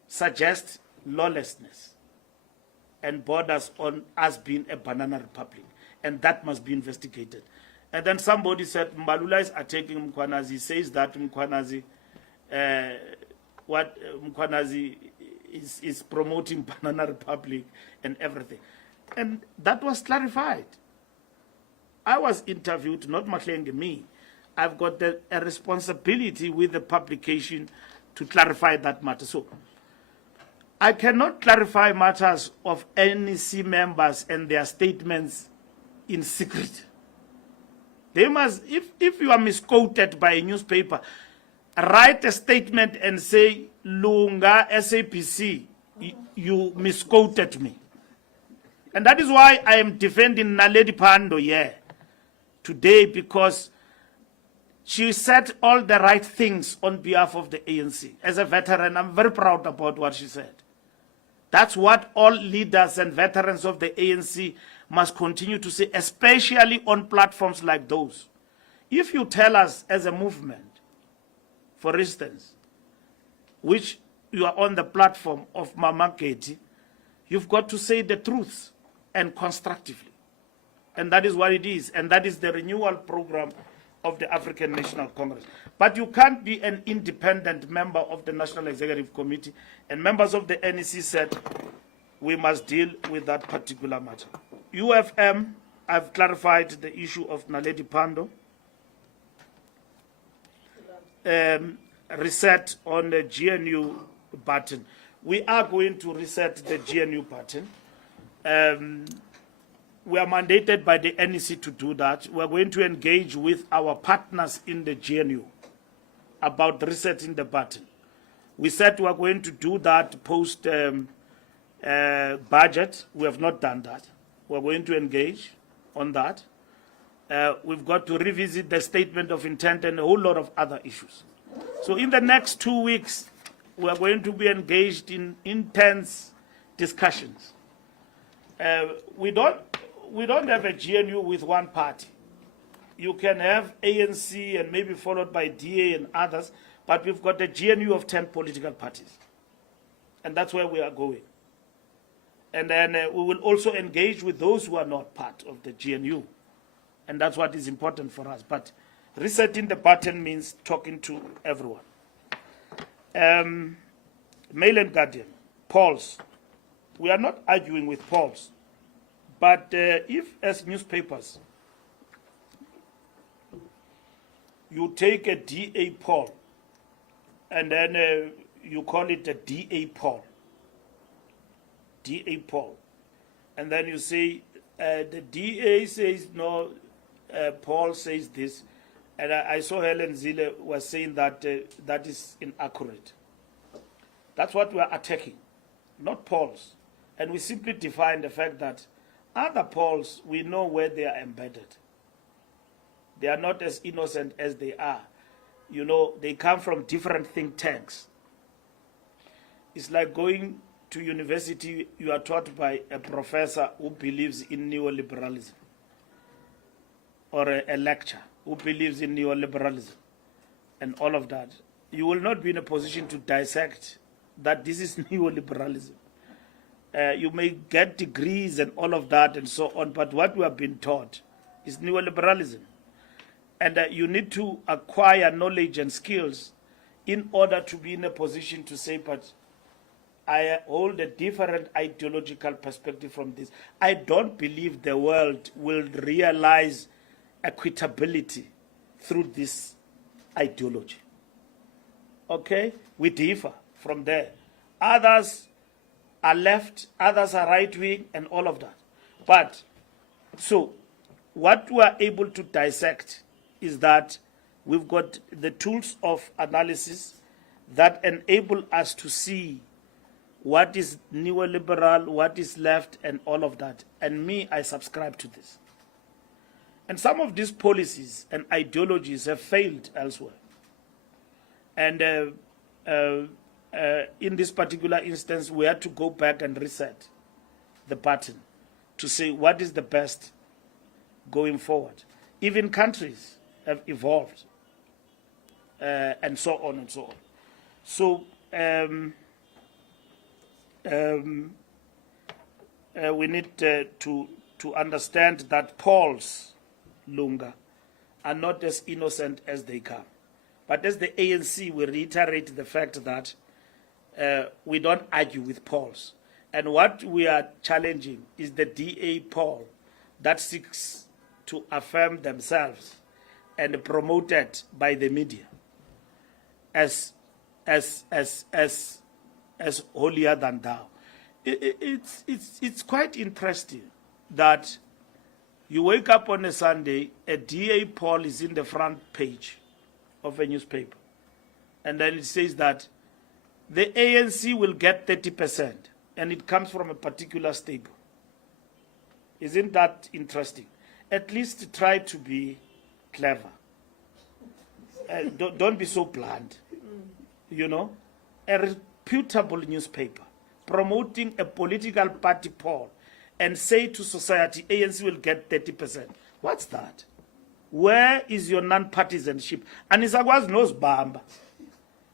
suggest lawlessness and borders on us being a banana republic, and that must be investigated. And then somebody said Mbalula is attacking Mkhwanazi. He says that Mkhwanazi, Mkhwanazi is promoting banana republic and everything. And that was clarified. I was interviewed, not Mahlenge, me. I've got a responsibility with the publication to clarify that matter. So I cannot clarify matters of NEC members and their statements in secret. They must, if you are misquoted by a newspaper, write a statement and say, Lunga, SAPC, you misquoted me. And that is why I am defending Naledi Pando here today, because she said all the right things on behalf of the ANC. As a veteran, I'm very proud about what she said. That's what all leaders and veterans of the ANC must continue to say, especially on platforms like those. If you tell us as a movement, for instance, which you are on the platform of Mama Katie, you've got to say the truth and constructively. And that is what it is. And that is the renewal program of the African National Congress. But you can't be an independent member of the National Executive Committee. And members of the NEC said, we must deal with that particular matter. UFM, I've clarified the issue of Naledi Pando. Reset on the GNU button. We are going to reset the GNU button. We are mandated by the NEC to do that. We are going to engage with our partners in the GNU about resetting the button. We said we are going to do that post budget. We have not done that. We are going to engage on that. We've got to revisit the statement of intent and a whole lot of other issues. So in the next 2 weeks, we are going to be engaged in intense discussions. We don't have a GNU with one party. You can have ANC and maybe followed by DA and others, but we've got a GNU of 10 political parties. And that's where we are going. And then we will also engage with those who are not part of the GNU. And that's what is important for us. But resetting the button means talking to everyone. Mail and Guardian, polls. We are not arguing with polls. But if, as newspapers, you take a DA poll and then you call it a DA poll, and then you say the DA says no, Paul says this, and I saw Helen Zille was saying that that is inaccurate. That's what we are attacking, not polls. And we simply define the fact that other polls, we know where they are embedded. They are not as innocent as they are. You know, they come from different think tanks. It's like going to university, you are taught by a professor who believes in neoliberalism, or a lecturer who believes in neoliberalism and all of that. You will not be in a position to dissect that this is neoliberalism. You may get degrees and all of that and so on, but what we have been taught is neoliberalism. And you need to acquire knowledge and skills in order to be in a position to say, but I hold a different ideological perspective from this. I don't believe the world will realize equitability through this ideology. Okay? We differ from there. Others are left, others are right-wing, and all of that. But, so, what we are able to dissect is that we've got the tools of analysis that enable us to see what is neoliberal, what is left, and all of that. And me, I subscribe to this. And some of these policies and ideologies have failed elsewhere. And in this particular instance, we had to go back and reset the pattern to say what is the best going forward. Even countries have evolved, and so on and so on. So we need to understand that polls, Lunga, are not as innocent as they come. But as the ANC, we reiterate the fact that we don't argue with polls. And what we are challenging is the DA poll that seeks to affirm themselves and promoted by the media as holier than thou. It's quite interesting that you wake up on a Sunday, a DA poll is in the front page of a newspaper. and then it says that the ANC will get 30%, and it comes from a particular stable. Isn't that interesting? At least try to be clever. Don't be so blunt. You know, a reputable newspaper promoting a political party poll and say to society, ANC will get 30%. What's that? Where is your non-partisanship? Anisakwazi nozibamba.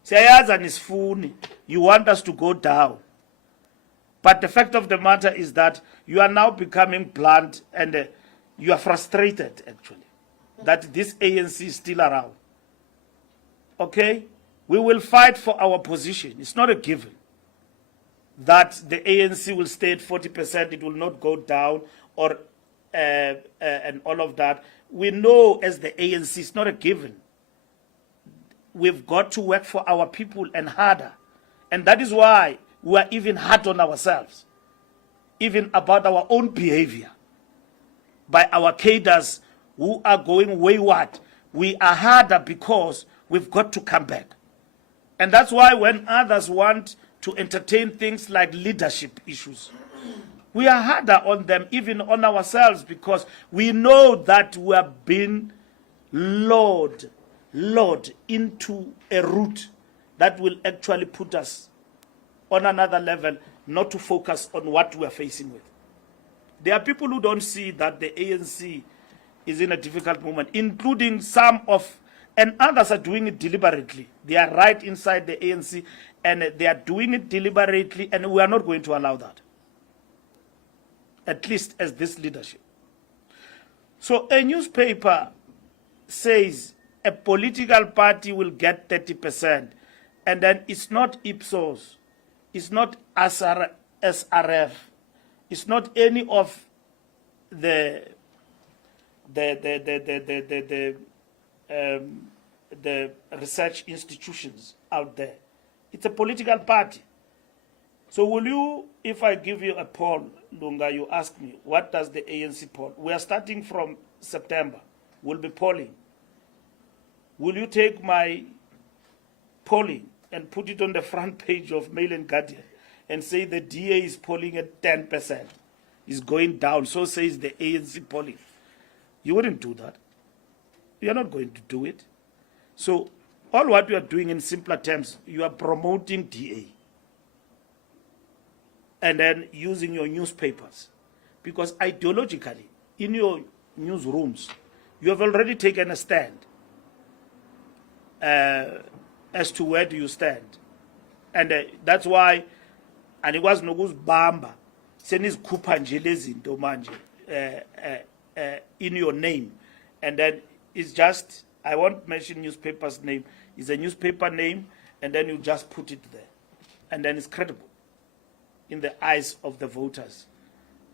Siyayazi anisifuni. You want us to go down. But the fact of the matter is that you are now becoming blunt and you are frustrated, actually, that this ANC is still around. Okay? We will fight for our position. It's not a given that the ANC will stay at 40%, it will not go down, or and all of that. We know as the ANC, it's not a given. We've got to work for our people and harder. And that is why we are even hard on ourselves, even about our own behavior. By our cadres who are going wayward, we are harder because we've got to come back. And that's why when others want to entertain things like leadership issues, we are harder on them, even on ourselves, because we know that we have been lured into a route that will actually put us on another level, not to focus on what we are facing with. There are people who don't see that the ANC is in a difficult moment, including some of, and others are doing it deliberately. They are right inside the ANC, and they are doing it deliberately, and we are not going to allow that, at least as this leadership. So a newspaper says a political party will get 30%, and then it's not Ipsos, it's not SRF, it's not any of the research institutions out there. It's a political party. So will you, if I give you a poll, Lunga, you ask me, what does the ANC poll? We are starting from September. We'll be polling. Will you take my polling and put it on the front page of Mail and Guardian and say the DA is polling at 10%? Is going down, so says the ANC polling. You wouldn't do that. You are not going to do it. So all what you are doing in simpler terms, you are promoting DA. And then using your newspapers. Because ideologically, in your newsrooms, you have already taken a stand as to where do you stand. And that's why, and it was Nogus Bamba, senizikhupha nje lezinto manje in your name, and then it's just, I won't mention newspaper's name, it's a newspaper name, and then you just put it there, and then it's credible in the eyes of the voters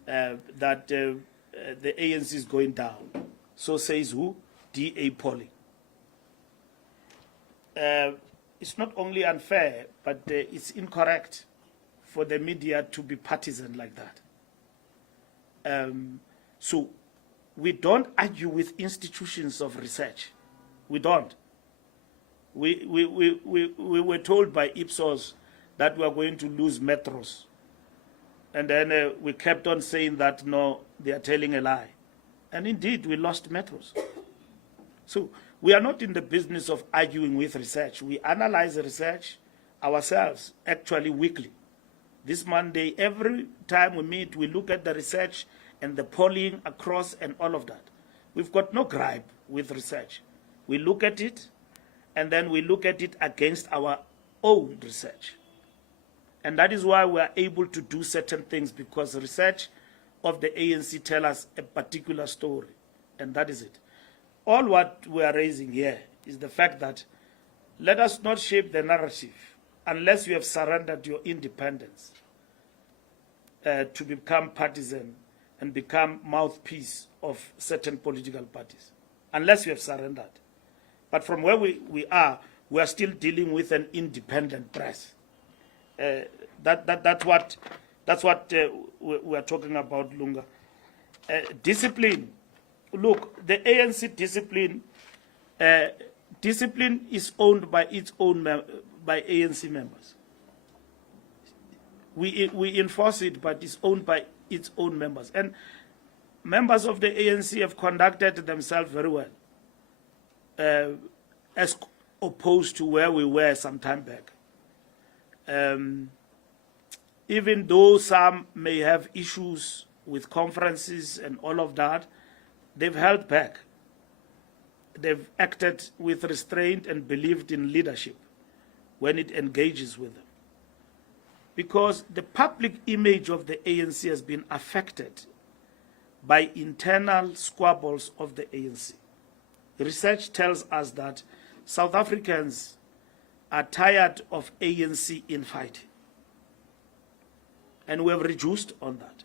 that the ANC is going down. So says who? DA polling. It's not only unfair, but it's incorrect for the media to be partisan like that. So we don't argue with institutions of research. We don't. We were told by Ipsos that we are going to lose metros. And then we kept on saying that, no, they are telling a lie. And indeed, we lost metros. So we are not in the business of arguing with research. We analyze the research ourselves, actually weekly. This Monday, every time we meet, we look at the research and the polling across and all of that. We've got no gripe with research. We look at it, and then we look at it against our own research. And that is why we are able to do certain things, because research of the ANC tell us a particular story, and that is it. All what we are raising here is the fact that let us not shape the narrative unless you have surrendered your independence to become partisan and become mouthpiece of certain political parties, unless you have surrendered. But from where we are still dealing with an independent press. That's what we are talking about, Lunga. Discipline. Look, the ANC discipline discipline is owned by its own by ANC members. We enforce it, but it's owned by its own members. And members of the ANC have conducted themselves very well, as opposed to where we were some time back. Even though some may have issues with conferences and all of that, they've held back. They've acted with restraint and believed in leadership when it engages with them. Because the public image of the ANC has been affected by internal squabbles of the ANC. Research tells us that South Africans are tired of ANC infighting. And we have reduced on that.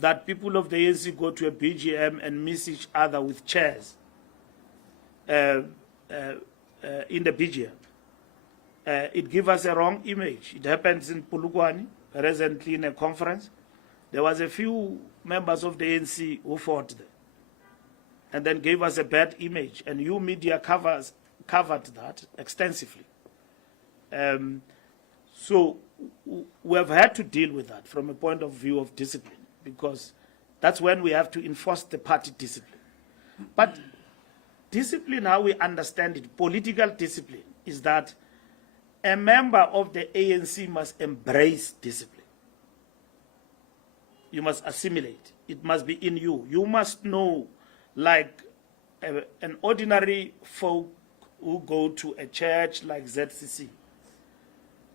That people of the ANC go to a BGM and miss each other with chairs in the BGM. It gives us a wrong image. It happens in Polokwane, recently in a conference. There was a few members of the ANC who fought there and then gave us a bad image. And you media covered that extensively. So we have had to deal with that from a point of view of discipline, because that's when we have to enforce the party discipline. But discipline, how we understand it, political discipline, is that a member of the ANC must embrace discipline. You must assimilate. It must be in you. You must know, like an ordinary folk who go to a church like ZCC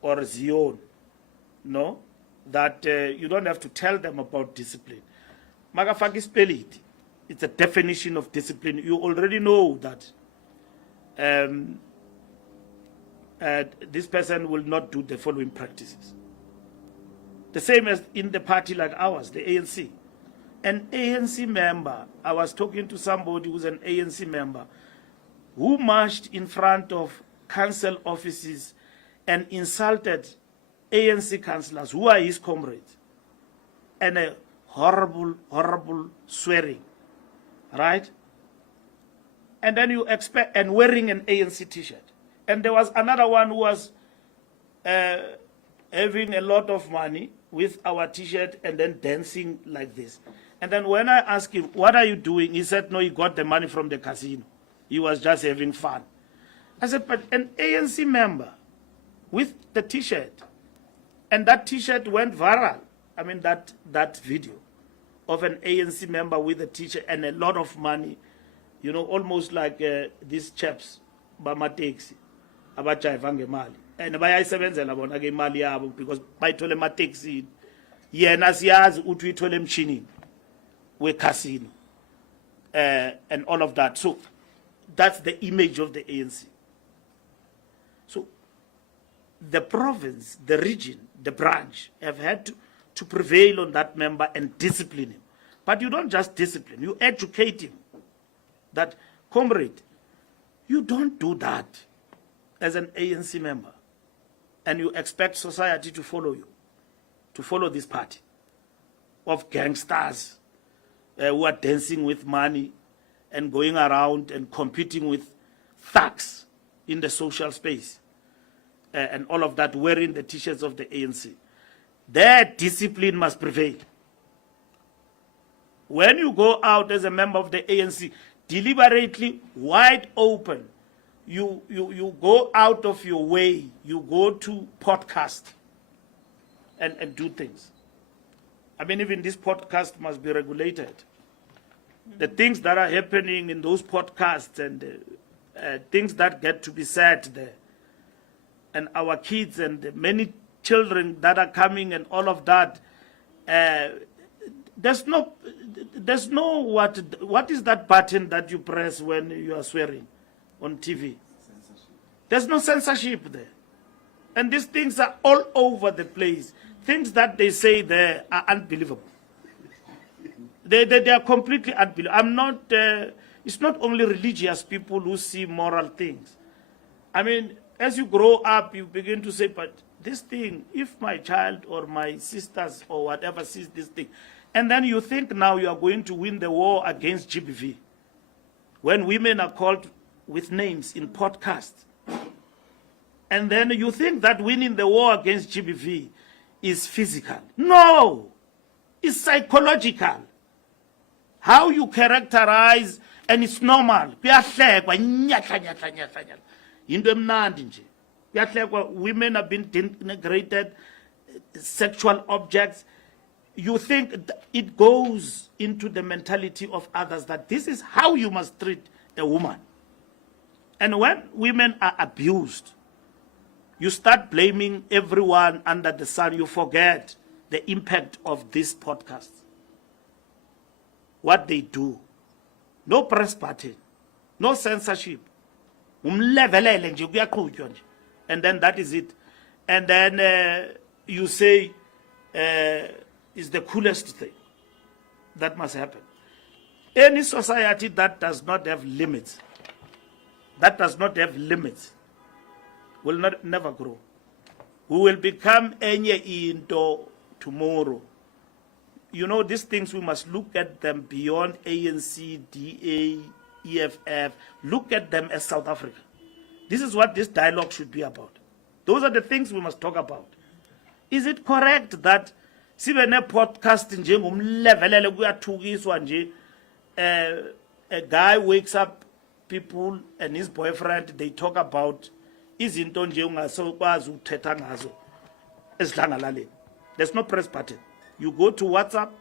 or Zion, no? That you don't have to tell them about discipline. Magafaki spell it. It's a definition of discipline. You already know that this person will not do the following practices. The same as in the party like ours, the ANC. An ANC member, I was talking to somebody who's an ANC member, who marched in front of council offices and insulted ANC councillors who are his comrades, and a horrible, horrible swearing, right? And then you expect, and wearing an ANC t-shirt. And there was another one who was having a lot of money with our t-shirt and then dancing like this. And then when I asked him, what are you doing? He said, no, he got the money from the casino. He was just having fun. I said, but an ANC member with the t-shirt, and that t-shirt went viral. I mean, that video of an ANC member with a t-shirt and a lot of money, you know, almost like these chaps, bama-taxi, abajayiva ngemali. And bayayisebenzela bona ke imali yabo because bayithole ema-taxi. Yena siyazi uthi uyithole emshinini we-casino and all of that. So that's the image of the ANC. So the province, the region, the branch have had to prevail on that member and discipline him. But you don't just discipline, you educate him that, comrade, you don't do that as an ANC member, and you expect society to follow you, to follow this party of gangsters who are dancing with money and going around and competing with thugs in the social space and all of that, wearing the t-shirts of the ANC. Their discipline must prevail. When you go out as a member of the ANC, deliberately, wide open, you go out of your way, you go to podcast and do things. I mean, even this podcast must be regulated. The things that are happening in those podcasts and things that get to be said there, and our kids and the many children that are coming and all of that, there's no what is that button that you press when you are swearing on TV? Censorship. There's no censorship there. And these things are all over the place. Things that they say there are unbelievable. They are completely unbelievable. I'm not, it's not only religious people who see moral things. I mean, as you grow up, you begin to say, but this thing, if my child or my sisters or whatever sees this thing, and then you think now you are going to win the war against GBV when women are called with names in podcasts. And then you think that winning the war against GBV is physical. No, it's psychological. How you characterize, and it's normal. Women have been denigrated, sexual objects. You think it goes into the mentality of others that this is how you must treat a woman. And when women are abused, you start blaming everyone under the sun. You forget the impact of these podcasts. What they do. No press button. No censorship. And then that is it. And then you say it's the coolest thing that must happen. Any society that does not have limits, will never grow. We will become any into tomorrow. You know, these things, we must look at them beyond ANC, DA, EFF. Look at them as South Africa. This is what this dialogue should be about. Those are the things we must talk about. Is it correct that sibene podcast a guy wakes up people and his boyfriend, they talk about izinto nje ungasokwazi ukuthetha ngazo esidlangalaleni. There's no press button. You go to WhatsApp,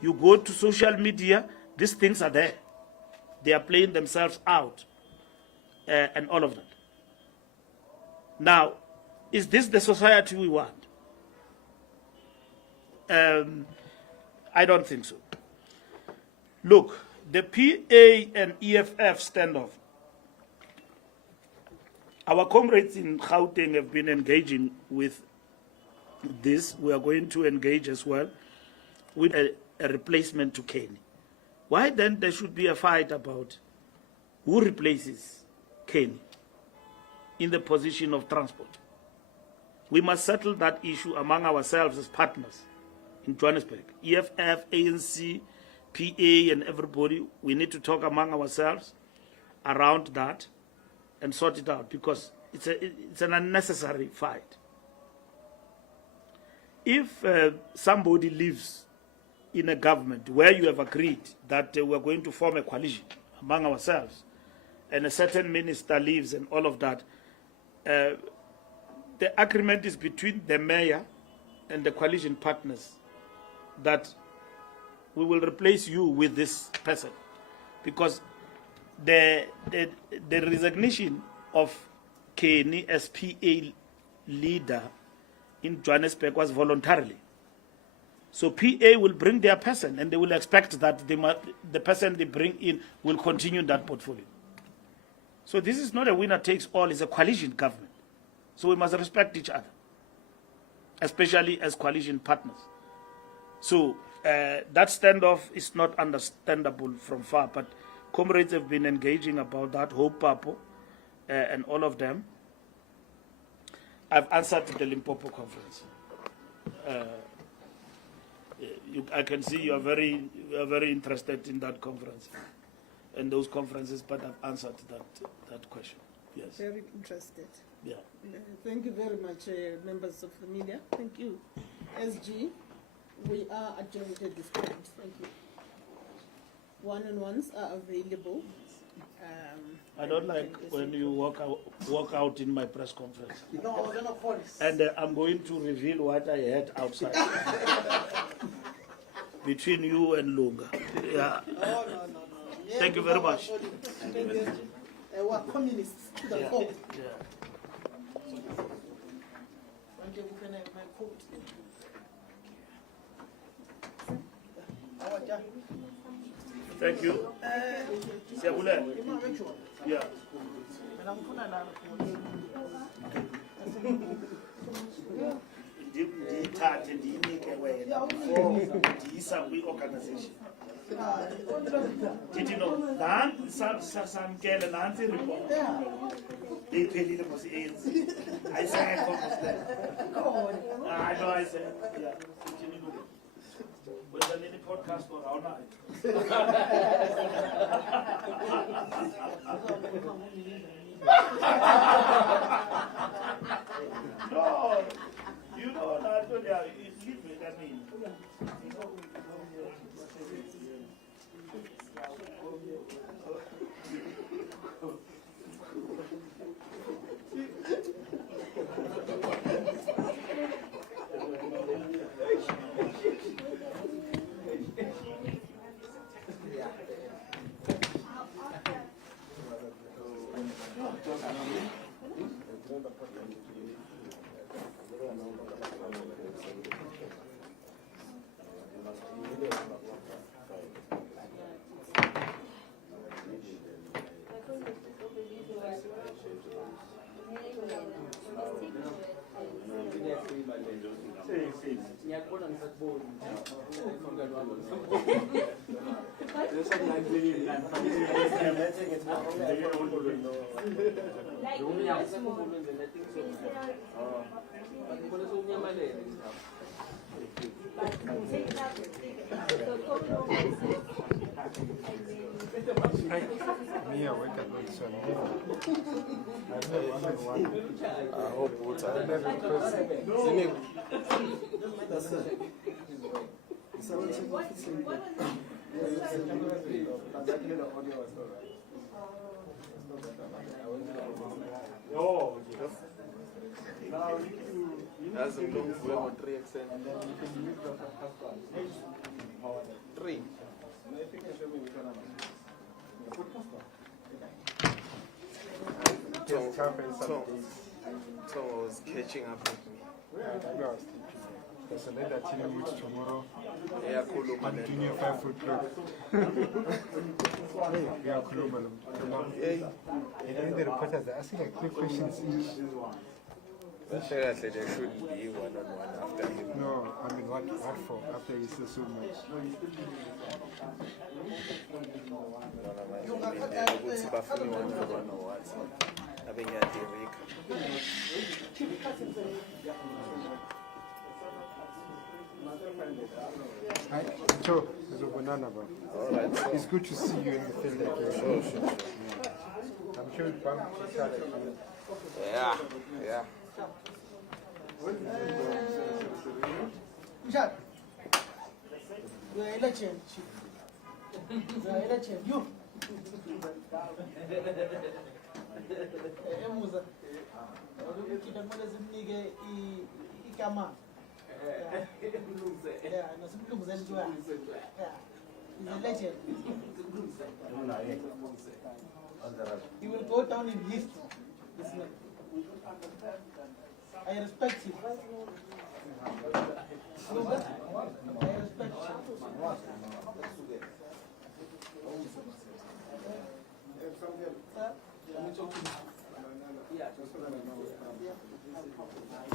you go to social media, these things are there. They are playing themselves out and all of that. Now, is this the society we want? I don't think so. Look, the PA and EFF standoff. Our comrades in Gauteng have been engaging with this. We are going to engage as well with a replacement to Kenny. Why then there should be a fight about who replaces Kenny in the position of transport? We must settle that issue among ourselves as partners in Johannesburg. EFF, ANC, PA, and everybody, we need to talk among ourselves around that and sort it out, because it's an unnecessary fight. If somebody lives in a government where you have agreed that we're going to form a coalition among ourselves, and a certain minister leaves and all of that, the agreement is between the mayor and the coalition partners that we will replace you with this person, because the resignation of Kenny as PA leader in Johannesburg was voluntarily. So PA will bring their person, and they will expect that the person they bring in will continue that portfolio. So this is not a winner takes all, it's a coalition government. So we must respect each other, especially as coalition partners. So that standoff is not understandable from far, but comrades have been engaging about that, Hope Papo and all of them. I've answered the Limpopo conference. I can see you are very interested in that conference and those conferences, but I've answered that question. Yes. Very interested. Yeah. Thank you very much, members of the media. Thank you. SG, we are adjourned at this point. Thank you. One-on-ones are available. I don't like when you walk out in my press conference. No, they're not police. And I'm going to reveal what I had outside. Between you and Lunga. Yeah. No. Yeah, Thank you very much. We're communists to the core. Yeah. Thank you. Siyabule. Yeah. Ndithathe ndiyinike wena ndiyisa kwi-organization. Ndithi no, samkele nantsi report. Iphelile mos i-ANC. Ayisekho mos. I know I said. Yeah. With a little podcast or our night. No, you know, I told you, leave it, I mean. Me, I wake up with some. I hope what's I never As a long for 3 accent. And then you can use the passport. 3. Tom was catching up with me. There's another team which tomorrow. Yeah, cool. I'm doing a 5 foot club. Yeah, cool. And then the reporters are asking like 3 questions each. There should be one-on-one after him. No, I mean, what for? After he says so much. Hi, Joe, there's a banana bar. It's good to see you in the field again. Sure. Yeah. I'm sure it's bump each other. Yeah. Richard, your election. Your election. You. Emuza. Ukida mole simnike igama. Yeah, nosimlunguzela njwa. Yeah. He's a legend. He will go down in history. This man. I respect him. I respect him.